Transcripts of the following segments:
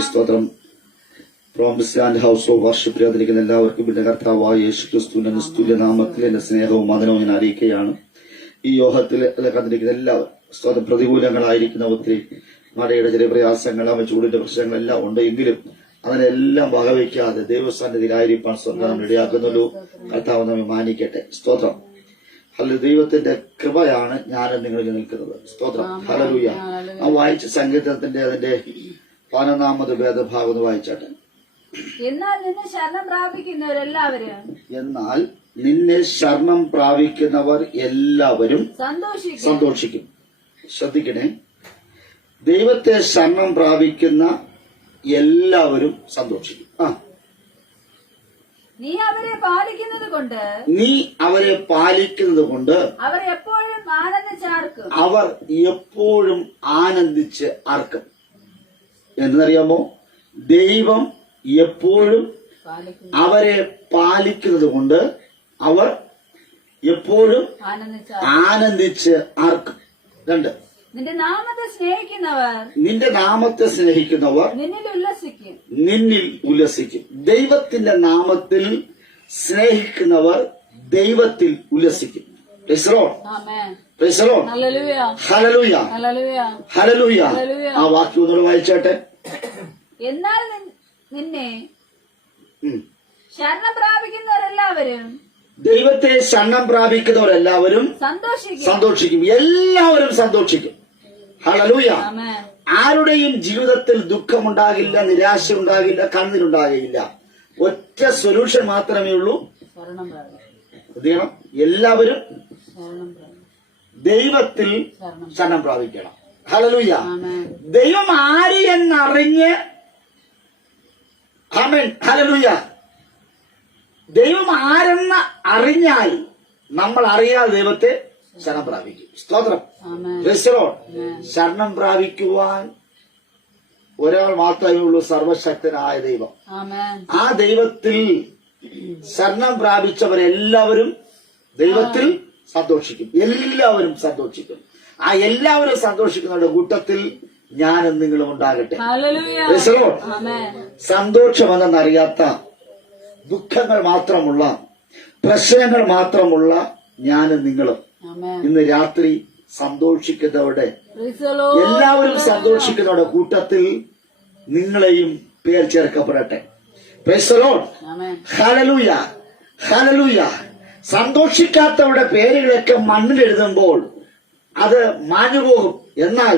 സ്തോത്രം. Promise and house of വർഷിപ്പിൽ അതിരിക്കുന്ന എല്ലാവർക്കും പിന്നെ കർത്താവായ യേശു ക്രിസ്തുവിന്റെ നിസ്തുല്യ നാമത്തിൽ എന്റെ സ്നേഹവും മദനവും ഞാൻ അറിയിക്കുകയാണ്. ഈ യോഗത്തിൽ കണ്ടിരിക്കുന്ന എല്ലാവരും സ്തോത്രം. പ്രതികൂലങ്ങളായിരിക്കുന്ന ഒത്തിരി മഴയുടെ ചെറിയ പ്രയാസങ്ങൾ, ചൂടിന്റെ പ്രശ്നങ്ങളെല്ലാം ഉണ്ട്. എങ്കിലും അതിനെല്ലാം വകവയ്ക്കാതെ ദൈവസന്നിധിയിലായിരിക്കാൻ സ്വർഗം ഇടയാക്കുന്നല്ലോ. കർത്താവ് നമ്മെ മാനിക്കട്ടെ. സ്തോത്രം. ദൈവത്തിന്റെ കൃപയാണ് ഞാൻ നിങ്ങളിൽ നിൽക്കുന്നത്. സ്തോത്രം. ഹല്ലേലൂയ. ആ വായിച്ച സംഗീതത്തിന്റെ അതിന്റെ 11ാമത് വേദഭാഗം ഒന്ന് വായിച്ചാട്ടെ. എന്നാൽ നിന്നെ ശരണം പ്രാപിക്കുന്നവർ എല്ലാവരും സന്തോഷിക്കും. ശ്രദ്ധിക്കണേ, ദൈവത്തെ ശരണം പ്രാപിക്കുന്ന എല്ലാവരും സന്തോഷിക്കും. നീ അവരെ പാലിക്കുന്നത് കൊണ്ട് അവർ എപ്പോഴും ആനന്ദിച്ച് ആർക്കും. എന്നറിയാമോ? ദൈവം എപ്പോഴും അവരെ പാലിക്കുന്നത് കൊണ്ട് അവർ എപ്പോഴും ആനന്ദിച്ച് ആർക്കും. 2, നിന്റെ നാമത്തെ സ്നേഹിക്കുന്നവർ നിന്നിൽ ഉല്ലസിക്കും. ദൈവത്തിന്റെ നാമത്തിൽ സ്നേഹിക്കുന്നവർ ദൈവത്തിൽ ഉല്ലസിക്കും. ഹല്ലേലൂയ. ആ വാക്യം ഒന്നുകൂടെ വായിച്ചാട്ടെ. എന്നാൽ നിന്നെ ശരണം പ്രാപിക്കുന്നവരെല്ലാവരും ദൈവത്തെ ശരണം പ്രാപിക്കുന്നവരെല്ലാവരും സന്തോഷിക്കും. എല്ലാവരും സന്തോഷിക്കും. ഹല്ലേലൂയ. ആരുടെയും ജീവിതത്തിൽ ദുഃഖമുണ്ടാകില്ല, നിരാശ ഉണ്ടാകില്ല, കണ്ണീരുണ്ടാകില്ല. ഒറ്റ സൊല്യൂഷൻ മാത്രമേ ഉള്ളൂ. എല്ലാവരും ദൈവത്തിൽ ശരണം പ്രാപിക്കണം. ഹല്ലേലൂയ. ദൈവം ആര് എന്നറിഞ്ഞ്, ആമേൻ, ഹല്ലേലൂയ. ദൈവം ആരെന്ന് അറിഞ്ഞാൽ നമ്മൾ അറിയാതെ ദൈവത്തെ ശരണം പ്രാപിക്കും. സ്തോത്രം. ശരണം പ്രാപിക്കുവാൻ ഒരാൾ മാത്രമേ ഉള്ളൂ, സർവശക്തനായ ദൈവം. ആ ദൈവത്തിൽ ശരണം പ്രാപിച്ചവരെല്ലാവരും ദൈവത്തിൽ സന്തോഷിക്കും. എല്ലാവരും സന്തോഷിക്കും. ആ എല്ലാവരും സന്തോഷിക്കുന്നവരുടെ കൂട്ടത്തിൽ ഞാനും നിങ്ങളും ഉണ്ടാകട്ടെ. സന്തോഷമെന്നറിയാത്ത, ദുഃഖങ്ങൾ മാത്രമുള്ള, പ്രശ്നങ്ങൾ മാത്രമുള്ള ഞാനും നിങ്ങളും ഇന്ന് രാത്രി സന്തോഷിക്കുന്നവരുടെ, എല്ലാവരും സന്തോഷിക്കുന്നവരുടെ കൂട്ടത്തിൽ നിങ്ങളെയും പേർ ചേർക്കപ്പെടട്ടെ. Praise the Lord. Hallelujah. Hallelujah. സന്തോഷിക്കാത്തവരുടെ പേരുകളൊക്കെ മണ്ണിലെഴുതുമ്പോൾ അത് മാഞ്ഞുപോകും. എന്നാൽ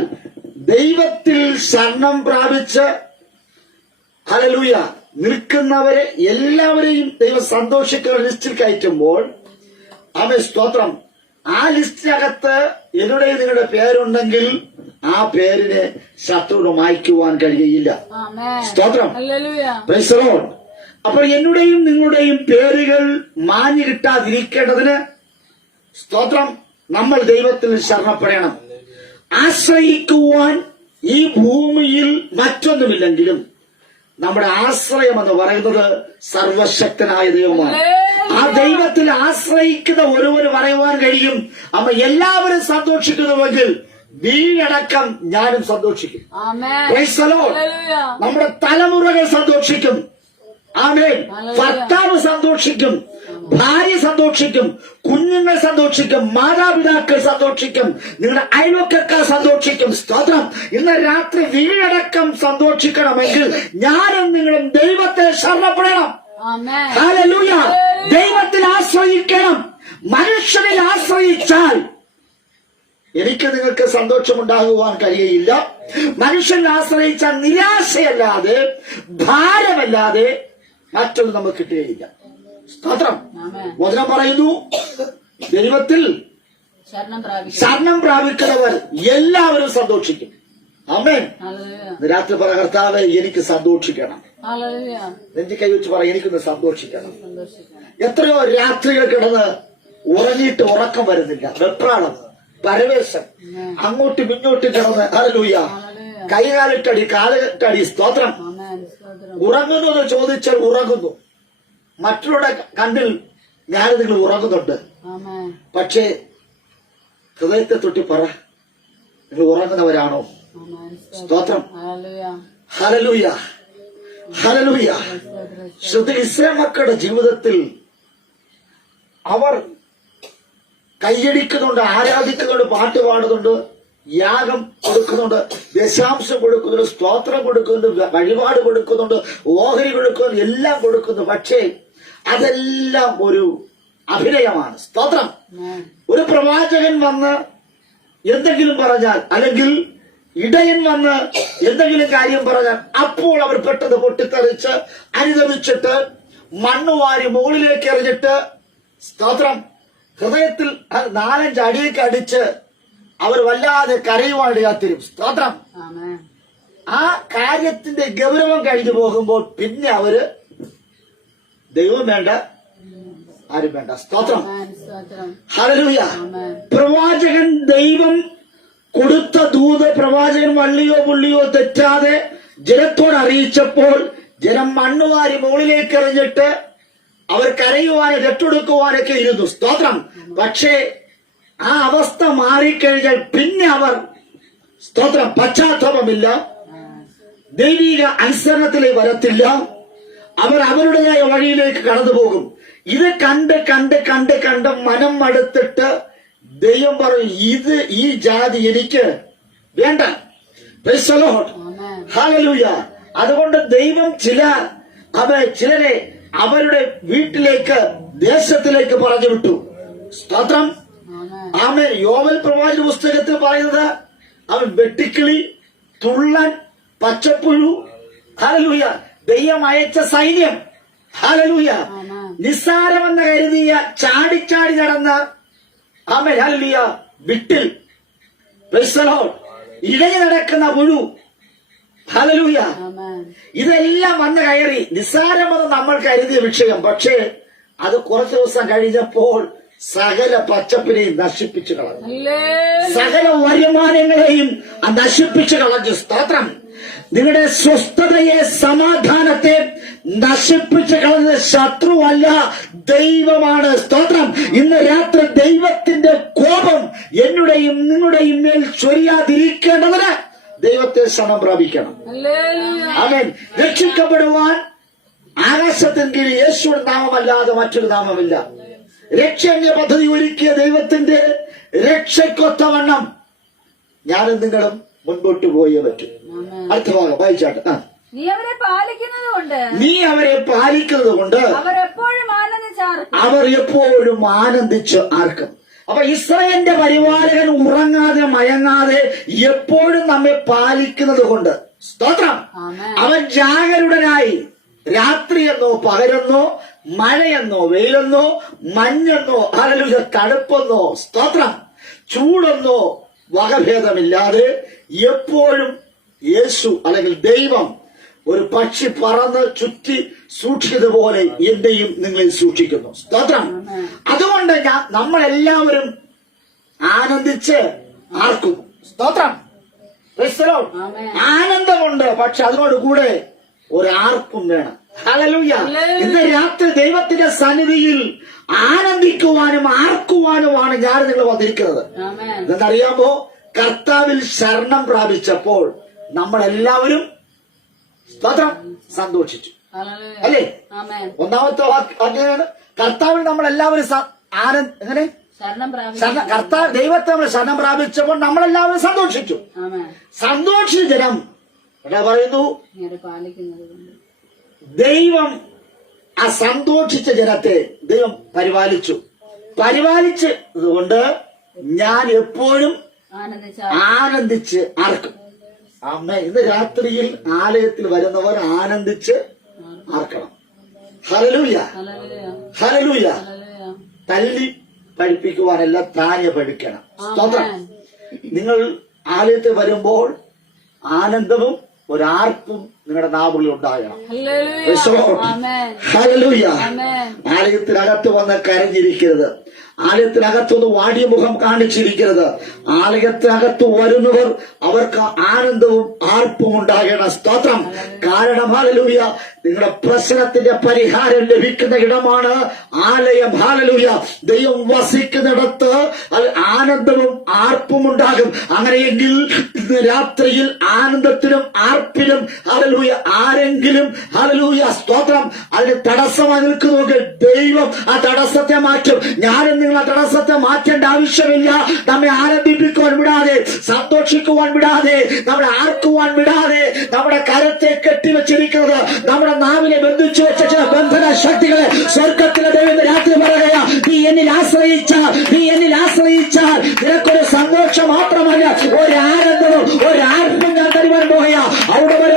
ദൈവത്തിൽ ശരണം പ്രാപിച്ച് ഹല്ലേലൂയ നിൽക്കുന്നവരെ എല്ലാവരെയും ദൈവം സന്തോഷിക്കുന്ന ലിസ്റ്റിൽ കയറ്റുമ്പോൾ, ആമേൻ, സ്തോത്രം, ആ ലിസ്റ്റിനകത്ത് എന്നുടെയും നിങ്ങളുടെ പേരുണ്ടെങ്കിൽ ആ പേരിനെ ശത്രുവിന് മായ്ക്കുവാൻ കഴിയുകയില്ല. സ്തോത്രം. Price the Lord. അപ്പോൾ എന്നുടെയും നിങ്ങളുടെയും പേരുകൾ മാഞ്ഞു കിട്ടാതിരിക്കേണ്ടതിന് സ്തോത്രം, നമ്മൾ ദൈവത്തിൽ ശരണപ്പെടണം. ആശ്രയിക്കുവാൻ ഈ ഭൂമിയിൽ മറ്റൊന്നുമില്ലെങ്കിലും നമ്മുടെ ആശ്രയം എന്ന് പറയുന്നത് സർവശക്തനായ ദൈവമാണ്. ആ ദൈവത്തിൽ ആശ്രയിക്കുന്ന ഒരുവന് പറയുവാൻ കഴിയും, അമ്മ എല്ലാവരും സന്തോഷിക്കുന്നുവെങ്കിൽ നീയടക്കം ഞാനും സന്തോഷിക്കും. Price the Lord. നമ്മുടെ തലമുറകൾ സന്തോഷിക്കും. ആമേൻ. ഭർത്താവ് സന്തോഷിക്കും, ഭാര്യ സന്തോഷിക്കും, കുഞ്ഞുങ്ങൾ സന്തോഷിക്കും, മാതാപിതാക്കൾ സന്തോഷിക്കും, നിങ്ങളുടെ അയൽവക്കക്കാർ സന്തോഷിക്കും. സ്തോത്രം. ഇന്ന് രാത്രി വീടടക്കം സന്തോഷിക്കണമെങ്കിൽ ഞാനും നിങ്ങളും ദൈവത്തെ ശരണപ്പെടണം. ഹല്ലേലൂയ. ദൈവത്തിൽ ആശ്രയിക്കണം. മനുഷ്യനിൽ ആശ്രയിച്ചാൽ എനിക്ക് നിങ്ങൾക്ക് സന്തോഷമുണ്ടാകുവാൻ കഴിയുകയില്ല. മനുഷ്യനിൽ ആശ്രയിച്ചാൽ നിരാശയല്ലാതെ, ഭാരമല്ലാതെ മറ്റൊന്നും നമുക്ക് കിട്ടുകയില്ല. സ്തോത്രം. വചനം പറയുന്നു, ദൈവത്തിൽ ശരണം പ്രാപിക്കുന്നവർ എല്ലാവരും സന്തോഷിക്കും. ആമേൻ. രാത്രി പറ, കർത്താവേ എനിക്ക് സന്തോഷിക്കണം. നെഞ്ചി കൈവച്ച് പറ, എനിക്കൊന്ന് സന്തോഷിക്കണം. എത്രയോ രാത്രികൾ കിടന്ന് ഉറങ്ങിയിട്ട് ഉറക്കം വരുന്നില്ല. വെപ്രാളം, പരവേശം, അങ്ങോട്ടും ഇങ്ങോട്ടും കിടന്ന് ഹല്ലേലൂയ കൈകാലിട്ടടി, കാലിട്ടടി. സ്തോത്രം. ഉറങ്ങുന്നു എന്ന് ചോദിച്ചാൽ ഉറങ്ങുന്നു. മറ്റുള്ളവരുടെ കണ്ണിൽ ഞാൻ നിങ്ങൾ ഉറങ്ങുന്നുണ്ട്. പക്ഷേ ഹൃദയത്തെ തൊട്ടി പറ, നിങ്ങൾ ഉറങ്ങുന്നവരാണോ? സ്തോത്രം. Hallelujah, hallelujah. ശ്രദ്ധ, ഇസ്രായേൽ മക്കളുടെ ജീവിതത്തിൽ അവർ കൈയടിക്കുന്നുണ്ട്, ആരാധിക്കുന്നുണ്ട്, പാട്ട് പാടുന്നുണ്ട്, യാഗം കൊടുക്കുന്നുണ്ട്, ദശാംശം കൊടുക്കുന്നുണ്ട്, സ്തോത്രം കൊടുക്കുന്നുണ്ട്, വഴിപാട് കൊടുക്കുന്നുണ്ട്, ഓഹരി കൊടുക്കുന്നുണ്ട്, എല്ലാം കൊടുക്കുന്നു. പക്ഷേ അതെല്ലാം ഒരു അഭിനയമാണ്. സ്തോത്രം. ഒരു പ്രവാചകൻ വന്ന് എന്തെങ്കിലും പറഞ്ഞാൽ, അല്ലെങ്കിൽ ഇടയൻ വന്ന് എന്തെങ്കിലും കാര്യം പറഞ്ഞാൽ, അപ്പോൾ അവർ പെട്ടെന്ന് പൊട്ടിത്തെറിച്ച് അനുദമിച്ചിട്ട് മണ്ണ് വാരി മുകളിലേക്ക് എറിഞ്ഞിട്ട്, സ്തോത്രം, ഹൃദയത്തിൽ 4-5 അടിയൊക്കെ അടിച്ച് അവർ വല്ലാതെ കരയുവാൻ കാത്തിരും. സ്തോത്രം. ആ കാര്യത്തിന്റെ ഗൗരവം കഴിഞ്ഞു പോകുമ്പോൾ പിന്നെ അവര് ദൈവം വേണ്ട, ആരും വേണ്ട. സ്തോത്രം. ഹല്ലേലൂയ. പ്രവാചകൻ ദൈവം കൊടുത്ത ദൂത് പ്രവാചകൻ വള്ളിയോ പുള്ളിയോ തെറ്റാതെ ജനത്തോട് അറിയിച്ചപ്പോൾ ജനം മണ്ണുവാരി മുകളിലേക്ക് എറിഞ്ഞിട്ട് അവർ കരയുവാനും രട്ടെടുക്കുവാനൊക്കെ ഇരുന്നു. സ്തോത്രം. പക്ഷേ ആ അവസ്ഥ മാറിക്കഴിഞ്ഞാൽ പിന്നെ അവർ, സ്തോത്രം, പശ്ചാത്താപമില്ല, ദൈവിക അനുസരണത്തിലേക്ക് വരത്തില്ല, അവർ അവരുടേതായ വഴിയിലേക്ക് കടന്നുപോകും. ഇത് കണ്ട് കണ്ട് കണ്ട് കണ്ട് മനം മടുത്തിട്ട് ദൈവം പറയും, ഈ ജാതി എനിക്ക് വേണ്ട. Price the Lord. ഹല്ലേലൂയ. അതുകൊണ്ട് ദൈവം ചിലരെ അവരുടെ വീട്ടിലേക്ക്, ദേശത്തിലേക്ക് പറഞ്ഞു വിട്ടു. സ്തോത്രം. ആമേൻ. യോവേൽ പ്രവാചക പുസ്തകത്തിൽ പറയുന്നത്, അവൻ വെട്ടിക്കിളി, തുള്ളൻ, പച്ചപ്പുഴു, ഹല്ലേലൂയ, ദൈവം അയച്ച സൈന്യം, ഹല്ലേലൂയ, നിസ്സാരമെന്ന് കരുതിയ ചാടിച്ചാടി നടന്ന, ആമേൻ, ഹല്ലേലൂയ, വിട്ടിൽ, പ്രൈസ് ദി ലോർഡ്, ഇഴഞ്ഞു നടക്കുന്ന പുഴു, ഹല്ലേലൂയ, ഇതെല്ലാം വന്ന് കയറി. നിസ്സാരമെന്ന് നമ്മൾ കരുതിയ വിഷയം, പക്ഷേ അത് കുറച്ചു ദിവസം കഴിഞ്ഞപ്പോൾ സകല പച്ചപ്പിനെയും നശിപ്പിച്ചു കളഞ്ഞു, സകല വരുമാനങ്ങളെയും നശിപ്പിച്ചു കളഞ്ഞു. സ്തോത്രം. നിങ്ങളുടെ സ്വസ്ഥതയെ, സമാധാനത്തെ നശിപ്പിച്ചു കളഞ്ഞ ശത്രുവല്ല, ദൈവമാണ്. സ്തോത്രം. ഇന്ന് രാത്രി ദൈവത്തിന്റെ കോപം എന്നുടെയും നിങ്ങളുടെയും മേൽ ചൊരിയാതിരിക്കേണ്ടതിന് ദൈവത്തെ ശരണം പ്രാപിക്കണം. ആമേൻ. രക്ഷിക്കപ്പെടുവാൻ ആകാശത്തിന് കീഴിൽ യേശുവിന്റെ നാമമല്ലാതെ മറ്റൊരു നാമമില്ല. രക്ഷണ്യ പദ്ധതി ഒരുക്കിയ ദൈവത്തിന്റെ രക്ഷയ്ക്കൊത്തവണ്ണം ഞാനും നിങ്ങളും മുൻപോട്ട് പോയേ പറ്റൂ. അടുത്ത ഭാഗം വായിച്ചാട്ടെ. നീ അവരെ പാലിക്കുന്നത് കൊണ്ട് അവർ എപ്പോഴും ആനന്ദിച്ച് ആർക്കും. അപ്പൊ ഇസ്രായേലിന്റെ പരിപാലകൻ ഉറങ്ങാതെ മയങ്ങാതെ എപ്പോഴും നമ്മെ പാലിക്കുന്നത് കൊണ്ട്, സ്തോത്രം, അവൻ ജാഗരൂഢനായി രാത്രിയെന്നോ പകലെന്നോ മഴയെന്നോ വെയിലെന്നോ മഞ്ഞെന്നോ ഹല്ലേലൂയ തണുപ്പെന്നോ, സ്തോത്രം, ചൂടെന്നോ വകഭേദമില്ലാതെ എപ്പോഴും യേശു അല്ലെങ്കിൽ ദൈവം ഒരു പക്ഷി പറന്ന് ചുറ്റി സൂക്ഷിച്ചതുപോലെ എന്റെയും നിങ്ങളെ സൂക്ഷിക്കുന്നു. സ്തോത്രം. അതുകൊണ്ട് നമ്മളെല്ലാവരും ആനന്ദിച്ച് ആർക്കും, സ്തോത്രം, ആനന്ദമുണ്ട്. പക്ഷെ അതിനോട് കൂടെ ഒരാർക്കും വേണം. ഹല്ലേലൂയ. ഇന്ന് രാത്രി ദൈവത്തിന്റെ സന്നിധിയിൽ ആനന്ദിക്കുവാനും ആർക്കുവാനുമാണ് ഞാൻ നിങ്ങൾ വന്നിരിക്കുന്നത്. എന്നറിയാമോ? കർത്താവിൽ ശരണം പ്രാപിച്ചപ്പോൾ നമ്മളെല്ലാവരും, സ്തോത്രം, സന്തോഷിച്ചു. അല്ലേ? ഒന്നാമത്തെ വാക്യാണ്, കർത്താവിൽ നമ്മളെല്ലാവരും എങ്ങനെ കർത്താവ് ദൈവത്തെ നമ്മൾ ശരണം പ്രാപിച്ചപ്പോൾ നമ്മളെല്ലാവരും സന്തോഷിച്ചു. സന്തോഷിച്ച ജനം എന്താ പറയുന്നു? ദൈവം ആ സന്തോഷിച്ച ജനത്തെ ദൈവം പരിപാലിച്ചതുകൊണ്ട് ഞാൻ എപ്പോഴും ആനന്ദിച്ച് ആർക്കും. അമ്മ, ഇന്ന് രാത്രിയിൽ ആലയത്തിൽ വരുന്നവർ ആനന്ദിച്ച് ആർക്കണം. Hallelujah, hallelujah. തല്ലി പഠിപ്പിക്കുവാനല്ല, താനെ പഠിക്കണം. സ്തോത്രം. നിങ്ങൾ ആലയത്തിൽ വരുമ്പോൾ ആനന്ദവും ഒരാർപ്പും നിങ്ങളുടെ നാവുകളിൽ ഉണ്ടാകണം. ഹല്ലേലൂയ. ആലയത്തിനകത്ത് വന്ന് കരഞ്ഞിരിക്കരുത്. ആലയത്തിനകത്തൊന്ന് വാടിയ മുഖം കാണിച്ചിരിക്കരുത്. ആലയത്തിനകത്ത് വരുന്നവർ അവർക്ക് ആനന്ദവും ആർപ്പും ഉണ്ടാകണം. സ്തോത്രം. കാരണം ഹല്ലേലൂയ, നിങ്ങളുടെ പ്രശ്നത്തിന്റെ പരിഹാരം ലഭിക്കുന്ന ഇടമാണ് ആലയം. ഹല്ലേലൂയ. ദൈവം വസിക്കുന്നിടത്ത് ആനന്ദവും ആർപ്പും ഉണ്ടാകും. അങ്ങനെയെങ്കിൽ ഇന്ന് രാത്രിയിൽ ആനന്ദത്തിനും ആർപ്പിനും ഹല്ലേലൂയ ആരെങ്കിലും ഹല്ലേലൂയ സ്തോത്രം അതിന് തടസ്സമായി നിൽക്കുന്നുവെങ്കിൽ ദൈവം ആ തടസ്സത്തെ മാറ്റും. ഞാനും നിങ്ങൾ ആ തടസ്സത്തെ മാറ്റേണ്ട ആവശ്യമില്ല. നമ്മെ ആനന്ദിപ്പിക്കുവാൻ വിടാതെ, സന്തോഷിക്കുവാൻ വിടാതെ, നമ്മളെ ആർക്കുവാൻ വിടാതെ നമ്മുടെ കരത്തെ കെട്ടിവെച്ചിരിക്കുന്നത്, നമ്മുടെ നാവിനെ ബന്ധിച്ചു വെച്ച ചില ബന്ധന ശക്തികളെ സ്വർഗത്തിലെ ദൈവം രാത്രി പറയുക, നീ എന്നിൽ ആശ്രയിച്ചാൽ നിനക്കൊരു സന്തോഷം മാത്രമല്ല, ഒരു ആനന്ദവും ഒരു ആർപ്പും ഞാൻ തരുവാൻ പോകുക. അവിടെ വരെ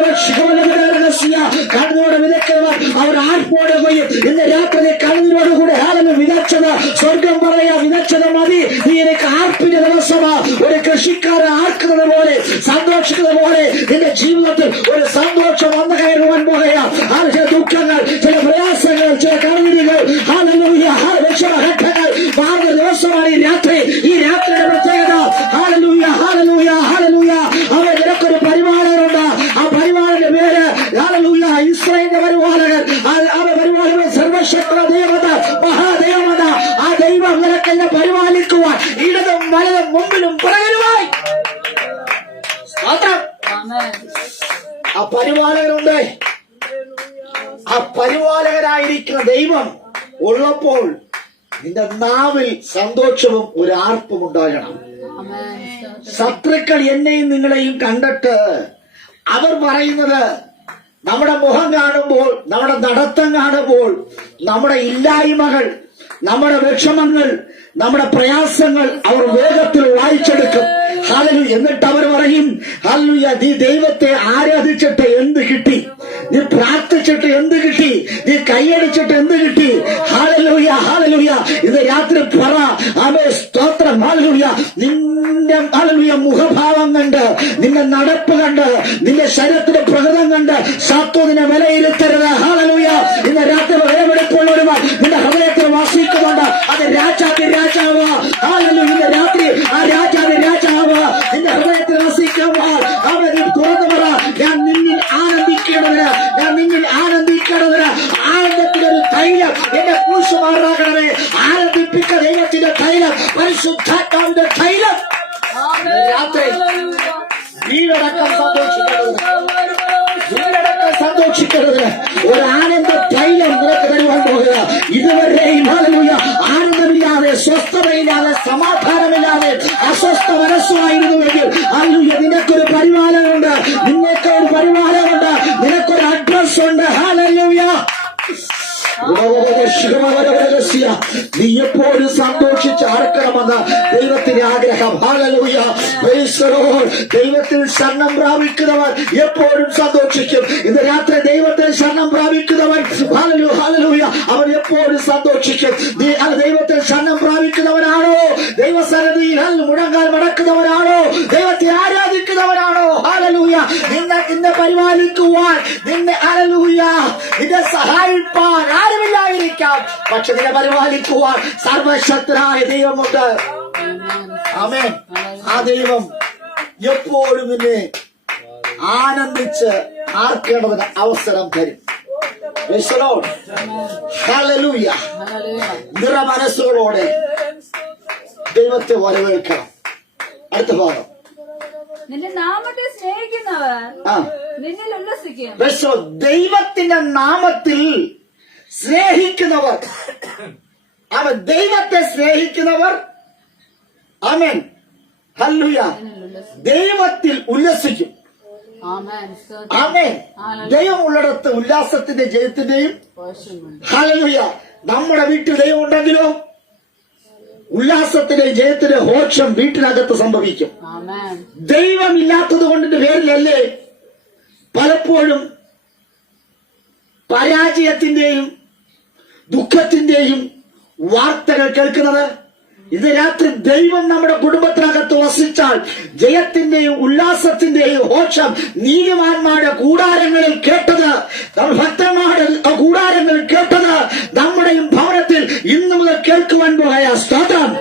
കണ്ണോടെ വിതയ്ക്കുന്നവർ അവർ ആർപ്പോടെ പോയി ഇന്ന് രാത്രി കണ്ണോടുകൂടെ ആരെങ്കിലും വിതച്ചത് സ്വർഗം പറയാ, വിതച്ചത് മതി. നീ എനിക്ക് ആർപ്പിന്റെ ദിവസമാ. ഒരു കൃഷിക്കാരൻ ആർക്കുന്നത് പോലെ, സന്തോഷിക്കുന്നത് പോലെ നിന്റെ ജീവിതത്തിൽ ഒരു സന്തോഷം വന്നു കയറുവാൻ പോകുക. ചില ദുഃഖങ്ങൾ, ചില പ്രയാസങ്ങൾ, ചില കണ്ണീരുകൾ, വിഷമഘട്ടങ്ങൾ മാറുന്ന ദിവസമാണ് ഈ രാത്രി. ഈ രാത്രിയുടെ പ്രത്യേകത ഹല്ലേലൂയ, ഹല്ലേലൂയ, ഹല്ലേലൂയ. അവൻ നിനക്കൊരു പരിപാലകനുണ്ട്. ആ പരിപാലകന്റെ പേര് ഹല്ലേലൂയ, ഇസ്രായേലിന്റെ പരിപാലകൻ. ആ പരിപാലകൻ സർവശക്ത ദൈവത, മഹാദൈവത. ആ ദൈവം നിനക്കെന്നെ പരിപാലിക്കുവാൻ ഇടതും വലതും മുമ്പിലും പുറകിലുമായി ആ പരിപാലകനുണ്ട്. ആ പരിപാലകനായിരിക്കുന്ന ദൈവം ഉള്ളപ്പോൾ നിന്റെ നാവിൽ സന്തോഷവും ഒരു ആർപ്പും ഉണ്ടാകണം. ശത്രുക്കൾ എന്നെയും നിങ്ങളെയും കണ്ടിട്ട് അവർ പറയുന്നത്, നമ്മുടെ മുഖം കാണുമ്പോൾ, നമ്മുടെ നടത്തം കാണുമ്പോൾ, നമ്മുടെ ഇല്ലായ്മകൾ, നമ്മുടെ വിഷമങ്ങൾ, നമ്മുടെ പ്രയാസങ്ങൾ അവർ വേഗത്തിൽ വായിച്ചെടുക്കും. ഹല്ലേലൂയ. എന്നിട്ട് അവർ പറയും, ഹല്ലേലൂയ, നീ ദൈവത്തെ ആരാധിച്ചിട്ട് എന്ത് കിട്ടി? നീ പ്രാർത്ഥിച്ചിട്ട് എന്ത് കിട്ടി? നീ കൈയടിച്ചിട്ട് എന്ത് കിട്ടി? Hallelujah, hallelujah. ഇത് രാത്രി പറ, ആമേൻ, സ്തോത്രം. ഹല്ലേലൂയ. നിന്റെ ഹല്ലേലൂയ മുഖഭാവം കണ്ട്, നിന്റെ നടപ്പ് കണ്ട്, നിന്റെ ശരീരത്തിന്റെ പ്രകൃതം കണ്ട് ശത്രുവിനെ വിലയിരുത്തരുത്. ഹല്ലേലൂയ. ഇന്ന് രാത്രി വിലപിടിപ്പുള്ളവരുമായി നിന്റെ ഹൃദയത്തിൽ വാസിക്കുന്നുണ്ട്. അത് രാജാവ്. ഹല്ലേലൂയ. ഇന്ന് രാത്രി ആ രാജാവ് നിന്റെ ഹൃദയത്തിൽ വസിക്കുമ്പോൾ അവൻ തുറന്നു പറ, ഞാൻ നിന്നിൽ ആനന്ദിക്കേണ്ടതിന്, ആനന്ദത്തിനൊരു തൈലം എന്റെ കൂശുമാറാകണമേ. ആനന്ദിപ്പിക്ക ദൈവത്തിന്റെ തൈലം, പരിശുദ്ധാത്മാവിന്റെ തൈലം. രാത്രി വീടടക്കം സന്തോഷിക്കരുത്. ഒരു ആനന്ദ തൈലം നിനക്ക് തരുവാൻ പോകുക. ഇതുവരെയും ഹല്ലേലൂയ ആനന്ദമില്ലാതെ, സ്വസ്ഥതയില്ലാതെ, സമാധാനമില്ലാതെ അസ്വസ്ഥ മനസ്സുമായിരുന്നുവെങ്കിൽ ഹല്ലേലൂയ നിനക്കൊരു പരിപാലകനുണ്ട്, നിനക്കൊരു അഡ്രസ് ഉണ്ട്. ഹല്ലേലൂയ. നീ എപ്പോഴും സന്തോഷിച്ച് ആർക്കണമെന്ന് ദൈവത്തിന്റെ ആഗ്രഹം. ഹല്ലേലൂയ. Praise the Lord. ദൈവത്തിൽ ശരണം പ്രാപിക്കുന്നവൻ എപ്പോഴും സന്തോഷിക്കും. ഇന്ന് രാത്രി ദൈവത്തിൽ ശരണം പ്രാപിക്കുന്നവൻ ഹല്ലേലൂയ അവൻ എപ്പോഴും സന്തോഷിക്കും. നീ ദൈവത്തിൽ ശരണം പ്രാപിക്കുന്നവനാണോ? ദൈവസന്നിധിയിൽ മുഴങ്കാൽ മടക്കുന്നവനാണോ? ദൈവത്തെ ആരാധിക്കുന്നവനാണോ? ഹല്ലേലൂയ. നിന്നെ പരിപാലിക്കുവാൻ, നിന്നെ ഹല്ലേലൂയ നിന്നെ സഹായിപ്പാൻ ആരുമില്ലായിരിക്കാം, പക്ഷെ നിന്നെ പരിപാലിക്കുവാൻ സർവശക്തനായ ദൈവമുണ്ട്. ആമേൻ. ആ ദൈവം എപ്പോഴും നിന്നെ ആനന്ദിച്ച് ആർക്കേണ്ടതിന് അവസരം തരും. ഹല്ലേലൂയ. നിറമനസ്സുകളോടെ ദൈവത്തെ വരവേൽക്കണം. അടുത്ത ഭാഗം, നിന്റെ നാമത്തെ സ്നേഹിക്കുന്നവർ നിന്നിൽ ഉല്ലസിക്കും. ദൈവത്തിന്റെ നാമത്തിൽ സ്നേഹിക്കുന്നവർ, അവൻ ദൈവത്തെ സ്നേഹിക്കുന്നവർ, ആമേൻ, ഹല്ലേലൂയ, ദൈവത്തിൽ ഉല്ലസിക്കും. ആമേൻ. ദൈവം ഉള്ളിടത്ത് ഉല്ലാസത്തിന്റെ ജയത്തിന്റെയും ഹല്ലേലൂയ. നമ്മുടെ വീട്ടിൽ ദൈവം ഉണ്ടെങ്കിലോ ഉല്ലാസത്തിന്റെ ജയത്തിന്റെ ഹോക്ഷം വീട്ടിനകത്ത് സംഭവിക്കും. ദൈവമില്ലാത്തത് കൊണ്ടിന്റെ പേരിലല്ലേ പലപ്പോഴും പരാജയത്തിന്റെയും ദുഃഖത്തിന്റെയും വാർത്തകൾ കേൾക്കുന്നത്? ഇന്ന് രാത്രി ദൈവം നമ്മുടെ കുടുംബത്തിനകത്ത് വസിച്ചാൽ ജയത്തിന്റെയും ഉല്ലാസത്തിന്റെയും ഹോക്ഷം നീതിമാന്മാരുടെ കൂടാരങ്ങളിൽ കേട്ടത്, ഭക്തന്മാരുടെ കൂടാരങ്ങളിൽ കേട്ടത് നമ്മുടെയും ഭവനത്തിൽ ഇന്നു മുതൽ കേൾക്കുവാൻ പോയ സ്തോത്രം.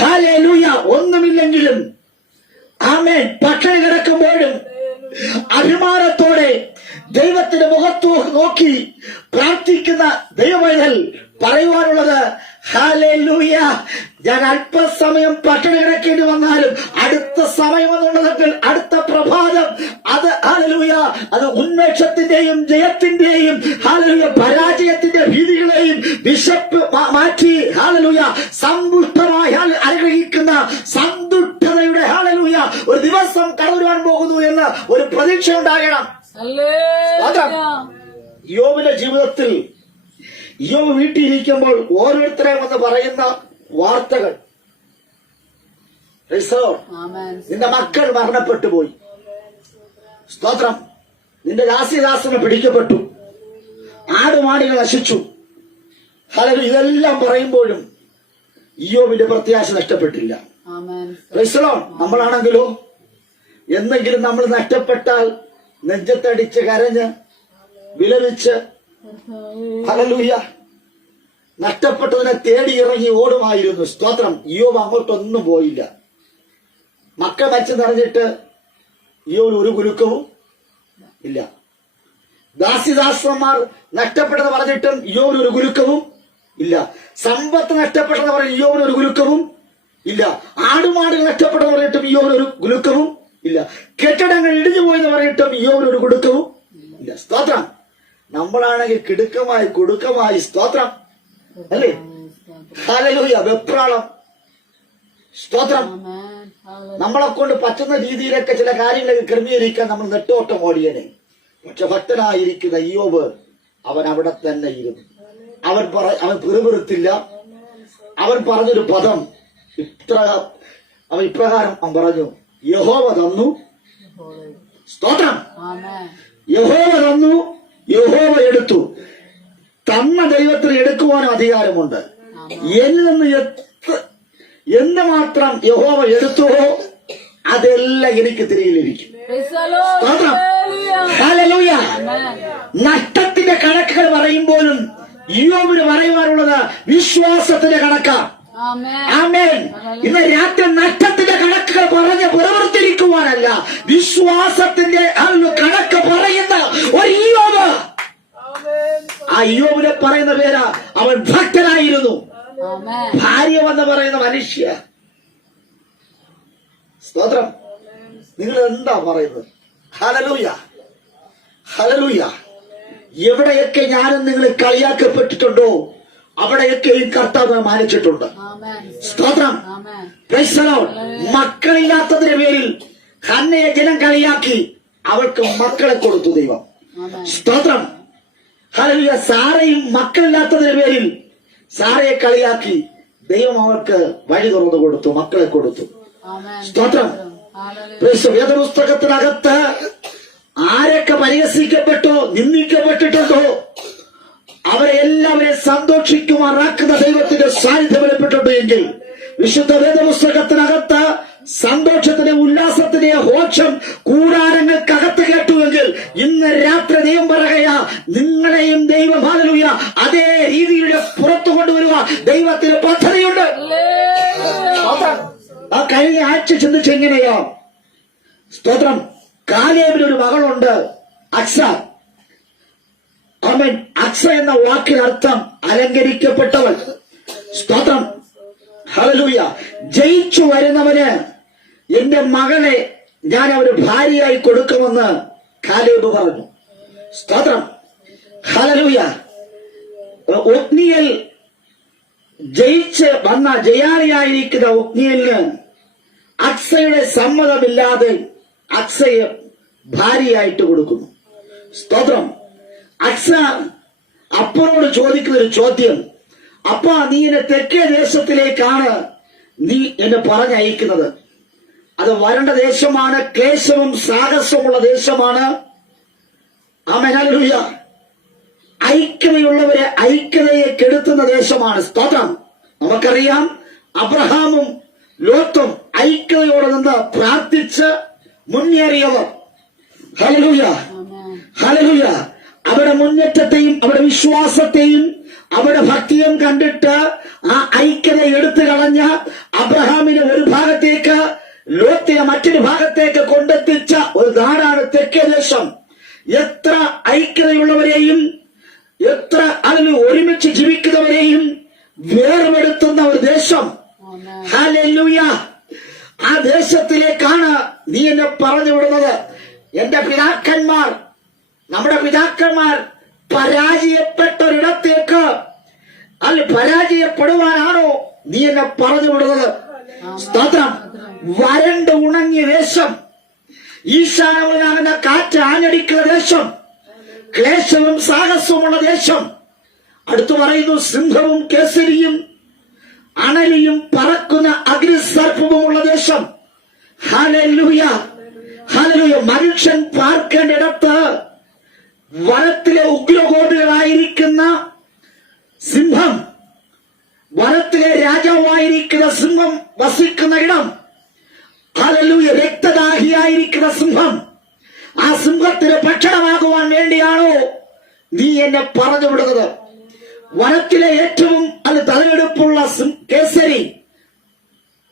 ഹല്ലേലൂയ. ഒന്നുമില്ലെങ്കിലും ആമേൻ പട്ടിണി കിടക്കുമ്പോഴും അഭിമാനത്തോടെ ദൈവത്തിന്റെ മുഖത്ത് നോക്കി പ്രാർത്ഥിക്കുന്ന ദൈവമൈതൽ പറയുവാനുള്ളത്, ഹല്ലേലൂയ, ഞാൻ അല്പസമയം പട്ടിണി കിടക്കേണ്ടി വന്നാലും അടുത്ത സമയം എന്നുള്ളത്, അടുത്ത പ്രഭാതം അത് ഹല്ലേലൂയ, അത് ഉന്മേഷത്തിന്റെയും ജയത്തിന്റെയും ഹല്ലേലൂയ പരാജയത്തിന്റെ ഭീതികളെയും വിശപ്പ് മാറ്റി ഹല്ലേലൂയ സമ്പുഷ്ടമായി അനുഗ്രഹിക്കുന്ന സന്തുഷ്ടതയുടെ ഹല്ലേലൂയ ഒരു ദിവസം കടന്നുവരാൻ പോകുന്നു എന്ന് ഒരു പ്രതീക്ഷ ഉണ്ടാകണം. യോബിന്റെ ജീവിതത്തിൽ യോബ് വീട്ടിലിരിക്കുമ്പോൾ ഓരോരുത്തരെ വന്ന് പറയുന്ന വാർത്തകൾ, നിന്റെ മക്കൾ മരണപ്പെട്ടു പോയി, സ്തോത്രം, നിന്റെ ദാസിദാസനെ പിടിക്കപ്പെട്ടു, ആടുമാടികൾ നശിച്ചു, ഹല്ലേലൂയ, ഇതെല്ലാം പറയുമ്പോഴും യോബിന്റെ പ്രത്യാശ നഷ്ടപ്പെട്ടില്ല. നമ്മളാണെങ്കിലോ എന്തെങ്കിലും നമ്മൾ നഷ്ടപ്പെട്ടാൽ നെഞ്ചത്തടിച്ച് കരഞ്ഞ് വിലപിച്ച് ഹല്ലേലൂയ നഷ്ടപ്പെട്ടതിനെ തേടി ഇറങ്ങി ഓടുമായിരുന്നു. സ്തോത്രം. യോബ് അങ്ങോട്ടൊന്നും പോയില്ല. മക്കൾ വച്ച് നിറഞ്ഞിട്ട് യോബിന് ഒരു കുലുക്കവും ഇല്ല. ദാസിദാസന്മാർ നഷ്ടപ്പെട്ടെന്ന് പറഞ്ഞിട്ടും യോബിന് ഒരു കുലുക്കവും ഇല്ല. സമ്പത്ത് നഷ്ടപ്പെട്ടെന്ന് പറഞ്ഞ യോബിന് ഒരു കുലുക്കവും ഇല്ല. ആടുമാടുകൾ നഷ്ടപ്പെട്ടെന്ന് പറഞ്ഞിട്ടും യോബിന് ഒരു കുലുക്കവും ഇല്ല. കെട്ടിടങ്ങൾ ഇടിഞ്ഞു പോയെന്ന് പറഞ്ഞിട്ടും യോബിന് ഒരു കുലുക്കവും ഇല്ല. സ്തോത്രം. നമ്മളാണെങ്കിൽ കിടുക്കമായി കുടുക്കമായി, സ്തോത്രം, അല്ലേ? ഹല്ലേലൂയ. വെപ്രാളം, സ്തോത്രം. നമ്മളെ കൊണ്ട് പറ്റുന്ന രീതിയിലൊക്കെ ചില കാര്യങ്ങളൊക്കെ ക്രമീകരിക്കാൻ നമ്മൾ നെട്ടോട്ടം ഓടിയനെ. പക്ഷെ ഭക്തനായിരിക്കുന്ന യോബ് അവൻ അവിടെ തന്നെ ഇരുന്നു. അവൻ പിറുപിറുത്തില്ല. അവൻ പറഞ്ഞൊരു പദം ഇപ്രകാരം അവൻ പറഞ്ഞു, യഹോവ തന്നു, സ്തോത്രം, യഹോവ തന്നു, യഹോവ എടുത്തു. തന്ന ദൈവത്തിന് എടുക്കുവാനും അധികാരമുണ്ട്. എന്നിൽ നിന്ന് എന്ന് മാത്രം യഹോവ എടുത്തുവോ അതെല്ലാം എനിക്ക് തിരികെ ലഭിക്കും. ഹല്ലേലൂയ. നഷ്ടത്തിന്റെ കണക്കുകൾ പറയുമ്പോഴും യോബിന് പറയുവാനുള്ളത് വിശ്വാസത്തിന്റെ കണക്കാണ്. ആമേൻ. ഇന്ന് രാത്രി നഷ്ടത്തിന്റെ കണക്കുകൾ പറഞ്ഞ് പുറവർത്തിരിക്കുവാനല്ല, വിശ്വാസത്തിന്റെ കണക്ക് പറയുന്ന ഒരു യോബ്. ആ യോബിനെ പറയുന്ന പേരാ, അവൻ ഭക്തനായിരുന്നു. ഭാര്യ വന്ന് പറയുന്ന മനുഷ്യ, സ്തോത്രം. നിങ്ങൾ എന്താ പറയുന്നത്? Hallelujah, hallelujah. എവിടെയൊക്കെ ഞാനും നിങ്ങൾ കളിയാക്കപ്പെട്ടിട്ടുണ്ടോ അവിടെയൊക്കെ ഈ കർത്താവ് മാനിച്ചിട്ടുണ്ട്. സ്തോത്രം. Price the Lord. മക്കളില്ലാത്തതിന്റെ പേരിൽ ഹന്നയെ ജനം കളിയാക്കി, അവൾക്ക് മക്കളെ കൊടുത്തു ദൈവം. സ്തോത്രം. ഹല്ലേലൂയ. സാറയും മക്കളില്ലാത്തതിന്റെ പേരിൽ സാറയെ കളിയാക്കി, ദൈവം അവർക്ക് വഴി തുറന്നു കൊടുത്തു, മക്കളെ കൊടുത്തു. സ്തോത്രം. വേദപുസ്തകത്തിനകത്ത് ആരൊക്കെ പരിഹസിക്കപ്പെട്ടോ നിന്ദിക്കപ്പെട്ടിട്ടുണ്ടോ അവരെ എല്ലാവരെയും സന്തോഷിക്കുമാറാക്കുന്ന ദൈവത്തിന്റെ സാന്നിധ്യം വെളിപ്പെട്ടിട്ടുണ്ട് എങ്കിൽ, വിശുദ്ധ വേദപുസ്തകത്തിനകത്ത് സന്തോഷത്തിന്റെ ഉല്ലാസത്തിന്റെ ഘോഷം കൂടാരങ്ങൾക്കകത്ത് കേട്ടുവെങ്കിൽ, ഇന്ന് രാത്രി ദൈവം പറയുക, നിങ്ങളെയും ദൈവം ഹല്ലേലൂയ അതേ രീതിയിൽ പുറത്തു കൊണ്ടുവരുക ദൈവത്തിന് പദ്ധതിയുണ്ട്. ആ കഴിഞ്ഞ ആഴ്ച ചിന്തിച്ചെങ്ങനെയോ, സ്തോത്രം, കാലേബിനൊരു മകളുണ്ട്, അക്സ. അവൻ അക്സ എന്ന വാക്കിനർത്ഥം അലങ്കരിക്കപ്പെട്ടവൾ. സ്തോത്രം. ഹല്ലേലൂയ. ജയിച്ചു വരുന്നവന് എന്റെ മകളെ ഞാൻ അവന് ഭാര്യയായി കൊടുക്കുമെന്ന് കാലേബ് പറഞ്ഞു. സ്തോത്രം. ഹല്ലേലൂയ. ഒത്നിയേൽ ജയിച്ച് വന്ന ജയാളിയായിരിക്കുന്ന ഒത്നിയേലിന് അക്സയുടെ സമ്മതമില്ലാതെ അക്സയെ ഭാര്യയായിട്ട് കൊടുക്കുന്നു. സ്തോത്രം. അക്സ അപ്പനോട് ചോദിക്കുന്ന ഒരു ചോദ്യം, അപ്പ നീ എന്നെ തെക്കേ ദേശത്തിലേക്കാണ് നീ എന്നെ പറഞ്ഞയക്കുന്നത്. അത് വരണ്ട ദേശമാണ്, ക്ലേശവും സാഹസവുമുള്ള ദേശമാണ്. ആമേൻ. ഹല്ലേലൂയ. ഐക്യതയുള്ളവരെ ഐക്യതയെ കെടുത്തുന്ന ദേശമാണ്. സ്തോത്രം. നമുക്കറിയാം, അബ്രഹാമും ലോത്തും ഐക്യതയോടെ നിന്ന് പ്രാർത്ഥിച്ച് മുന്നേറിയവർ. Hallelujah, hallelujah. അവരുടെ മുന്നേറ്റത്തെയും അവരുടെ വിശ്വാസത്തെയും അവരുടെ ഭക്തിയും കണ്ടിട്ട് ആ ഐക്യത എടുത്തു കളഞ്ഞ അബ്രഹാമിനെ ഒരു ഭാഗത്തേക്ക്, ലോത്തിനെ മറ്റൊരു ഭാഗത്തേക്ക് കൊണ്ടെത്തിച്ച ഒരു നാടാണ് തെക്കേ ദേശം. എത്ര ഐക്യതയുള്ളവരെയും എത്ര അതിൽ ഒരുമിച്ച് ജീവിക്കുന്നവരെയും വേർപെടുത്തുന്ന ഒരു ദേശം. ഹല്ലേലൂയ. ആ ദേശത്തിലേക്കാണ് നീ എന്നെ പറഞ്ഞു വിടുന്നത്. എന്റെ പിതാക്കന്മാർ, നമ്മുടെ പിതാക്കന്മാർ പരാജയപ്പെട്ട ഒരിടത്തേക്ക് അല്ല പരാജയപ്പെടുവാനാണോ നീ എന്നെ പറഞ്ഞു വിടുന്നത്? സ്തോത്രം. വരണ്ട് ഉണങ്ങിയ ദേശം, ഈശാനവനാകുന്ന കാറ്റ് ആഞ്ഞടിക്കുന്ന ദേശം, ക്ലേശവും സാഹസവുമുള്ള ദേശം. അടുത്തു പറയുന്നു സിംഹവും കേസരിയും അണലിയും പറക്കുന്ന അഗ്നിസർപ്പവുമുള്ള ദേശം. Hallelujah, hallelujah. മനുഷ്യൻ പാർക്കേണ്ടിടത്ത് വനത്തിലെ ഉഗ്രകോപികളായിരിക്കുന്ന സിംഹം, വനത്തിലെ രാജാവായിരിക്കുന്ന സിംഹം വസിക്കുന്ന ഇടം. ഹല്ലേലൂയ. രക്തദാഹിയായിരിക്കുന്ന സിംഹം, ആ സിംഹത്തിന് ഭക്ഷണമാകുവാൻ വേണ്ടിയാണോ നീ എന്നെ പറഞ്ഞു വിടുന്നത്? വനത്തിലെ ഏറ്റവും തലയെടുപ്പുള്ള കേസരി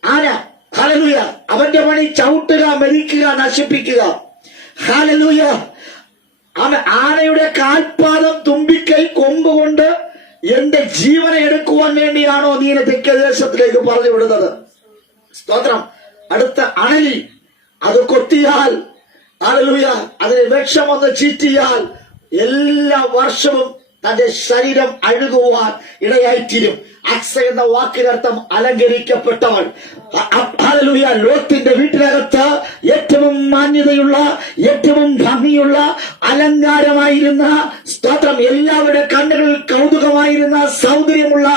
ആന. ഹല്ലേലൂയ. അവന്റെ പണി ചവിട്ടുക, മരിക്കുക, നശിപ്പിക്കുക. ഹല്ലേലൂയ. ആനയുടെ കാൽപാദം തുമ്പിക്കൈ കൊമ്പുകൊണ്ട് എന്റെ ജീവനെ എടുക്കുവാൻ വേണ്ടിയാണോ നീ എന്നെ തെക്കേദേശത്തിലേക്ക് പറഞ്ഞു വിടുന്നത്? സ്തോത്രം. അടുത്ത അണലി, അത് കൊത്തിയാൽ, ഹല്ലേലൂയ, അതിന് വിഷമൊന്ന് ചീറ്റിയാൽ എല്ലാ വർഷവും തന്റെ ശരീരം അഴുകുവാൻ ഇടയായിത്തീരും. അക്സ എന്ന വാക്കിനർത്ഥം അലങ്കരിക്കപ്പെട്ടവൾ. ഹല്ലേലൂയ. ലോത്തിന്റെ വീട്ടിനകത്ത് ഏറ്റവും മാന്യതയുള്ള, ഏറ്റവും ഭംഗിയുള്ള, അലങ്കാരമായിരുന്ന, സ്തോത്രം, എല്ലാവരുടെ കണ്ണുകളിൽ കൗതുകമായിരുന്ന, സൗന്ദര്യമുള്ള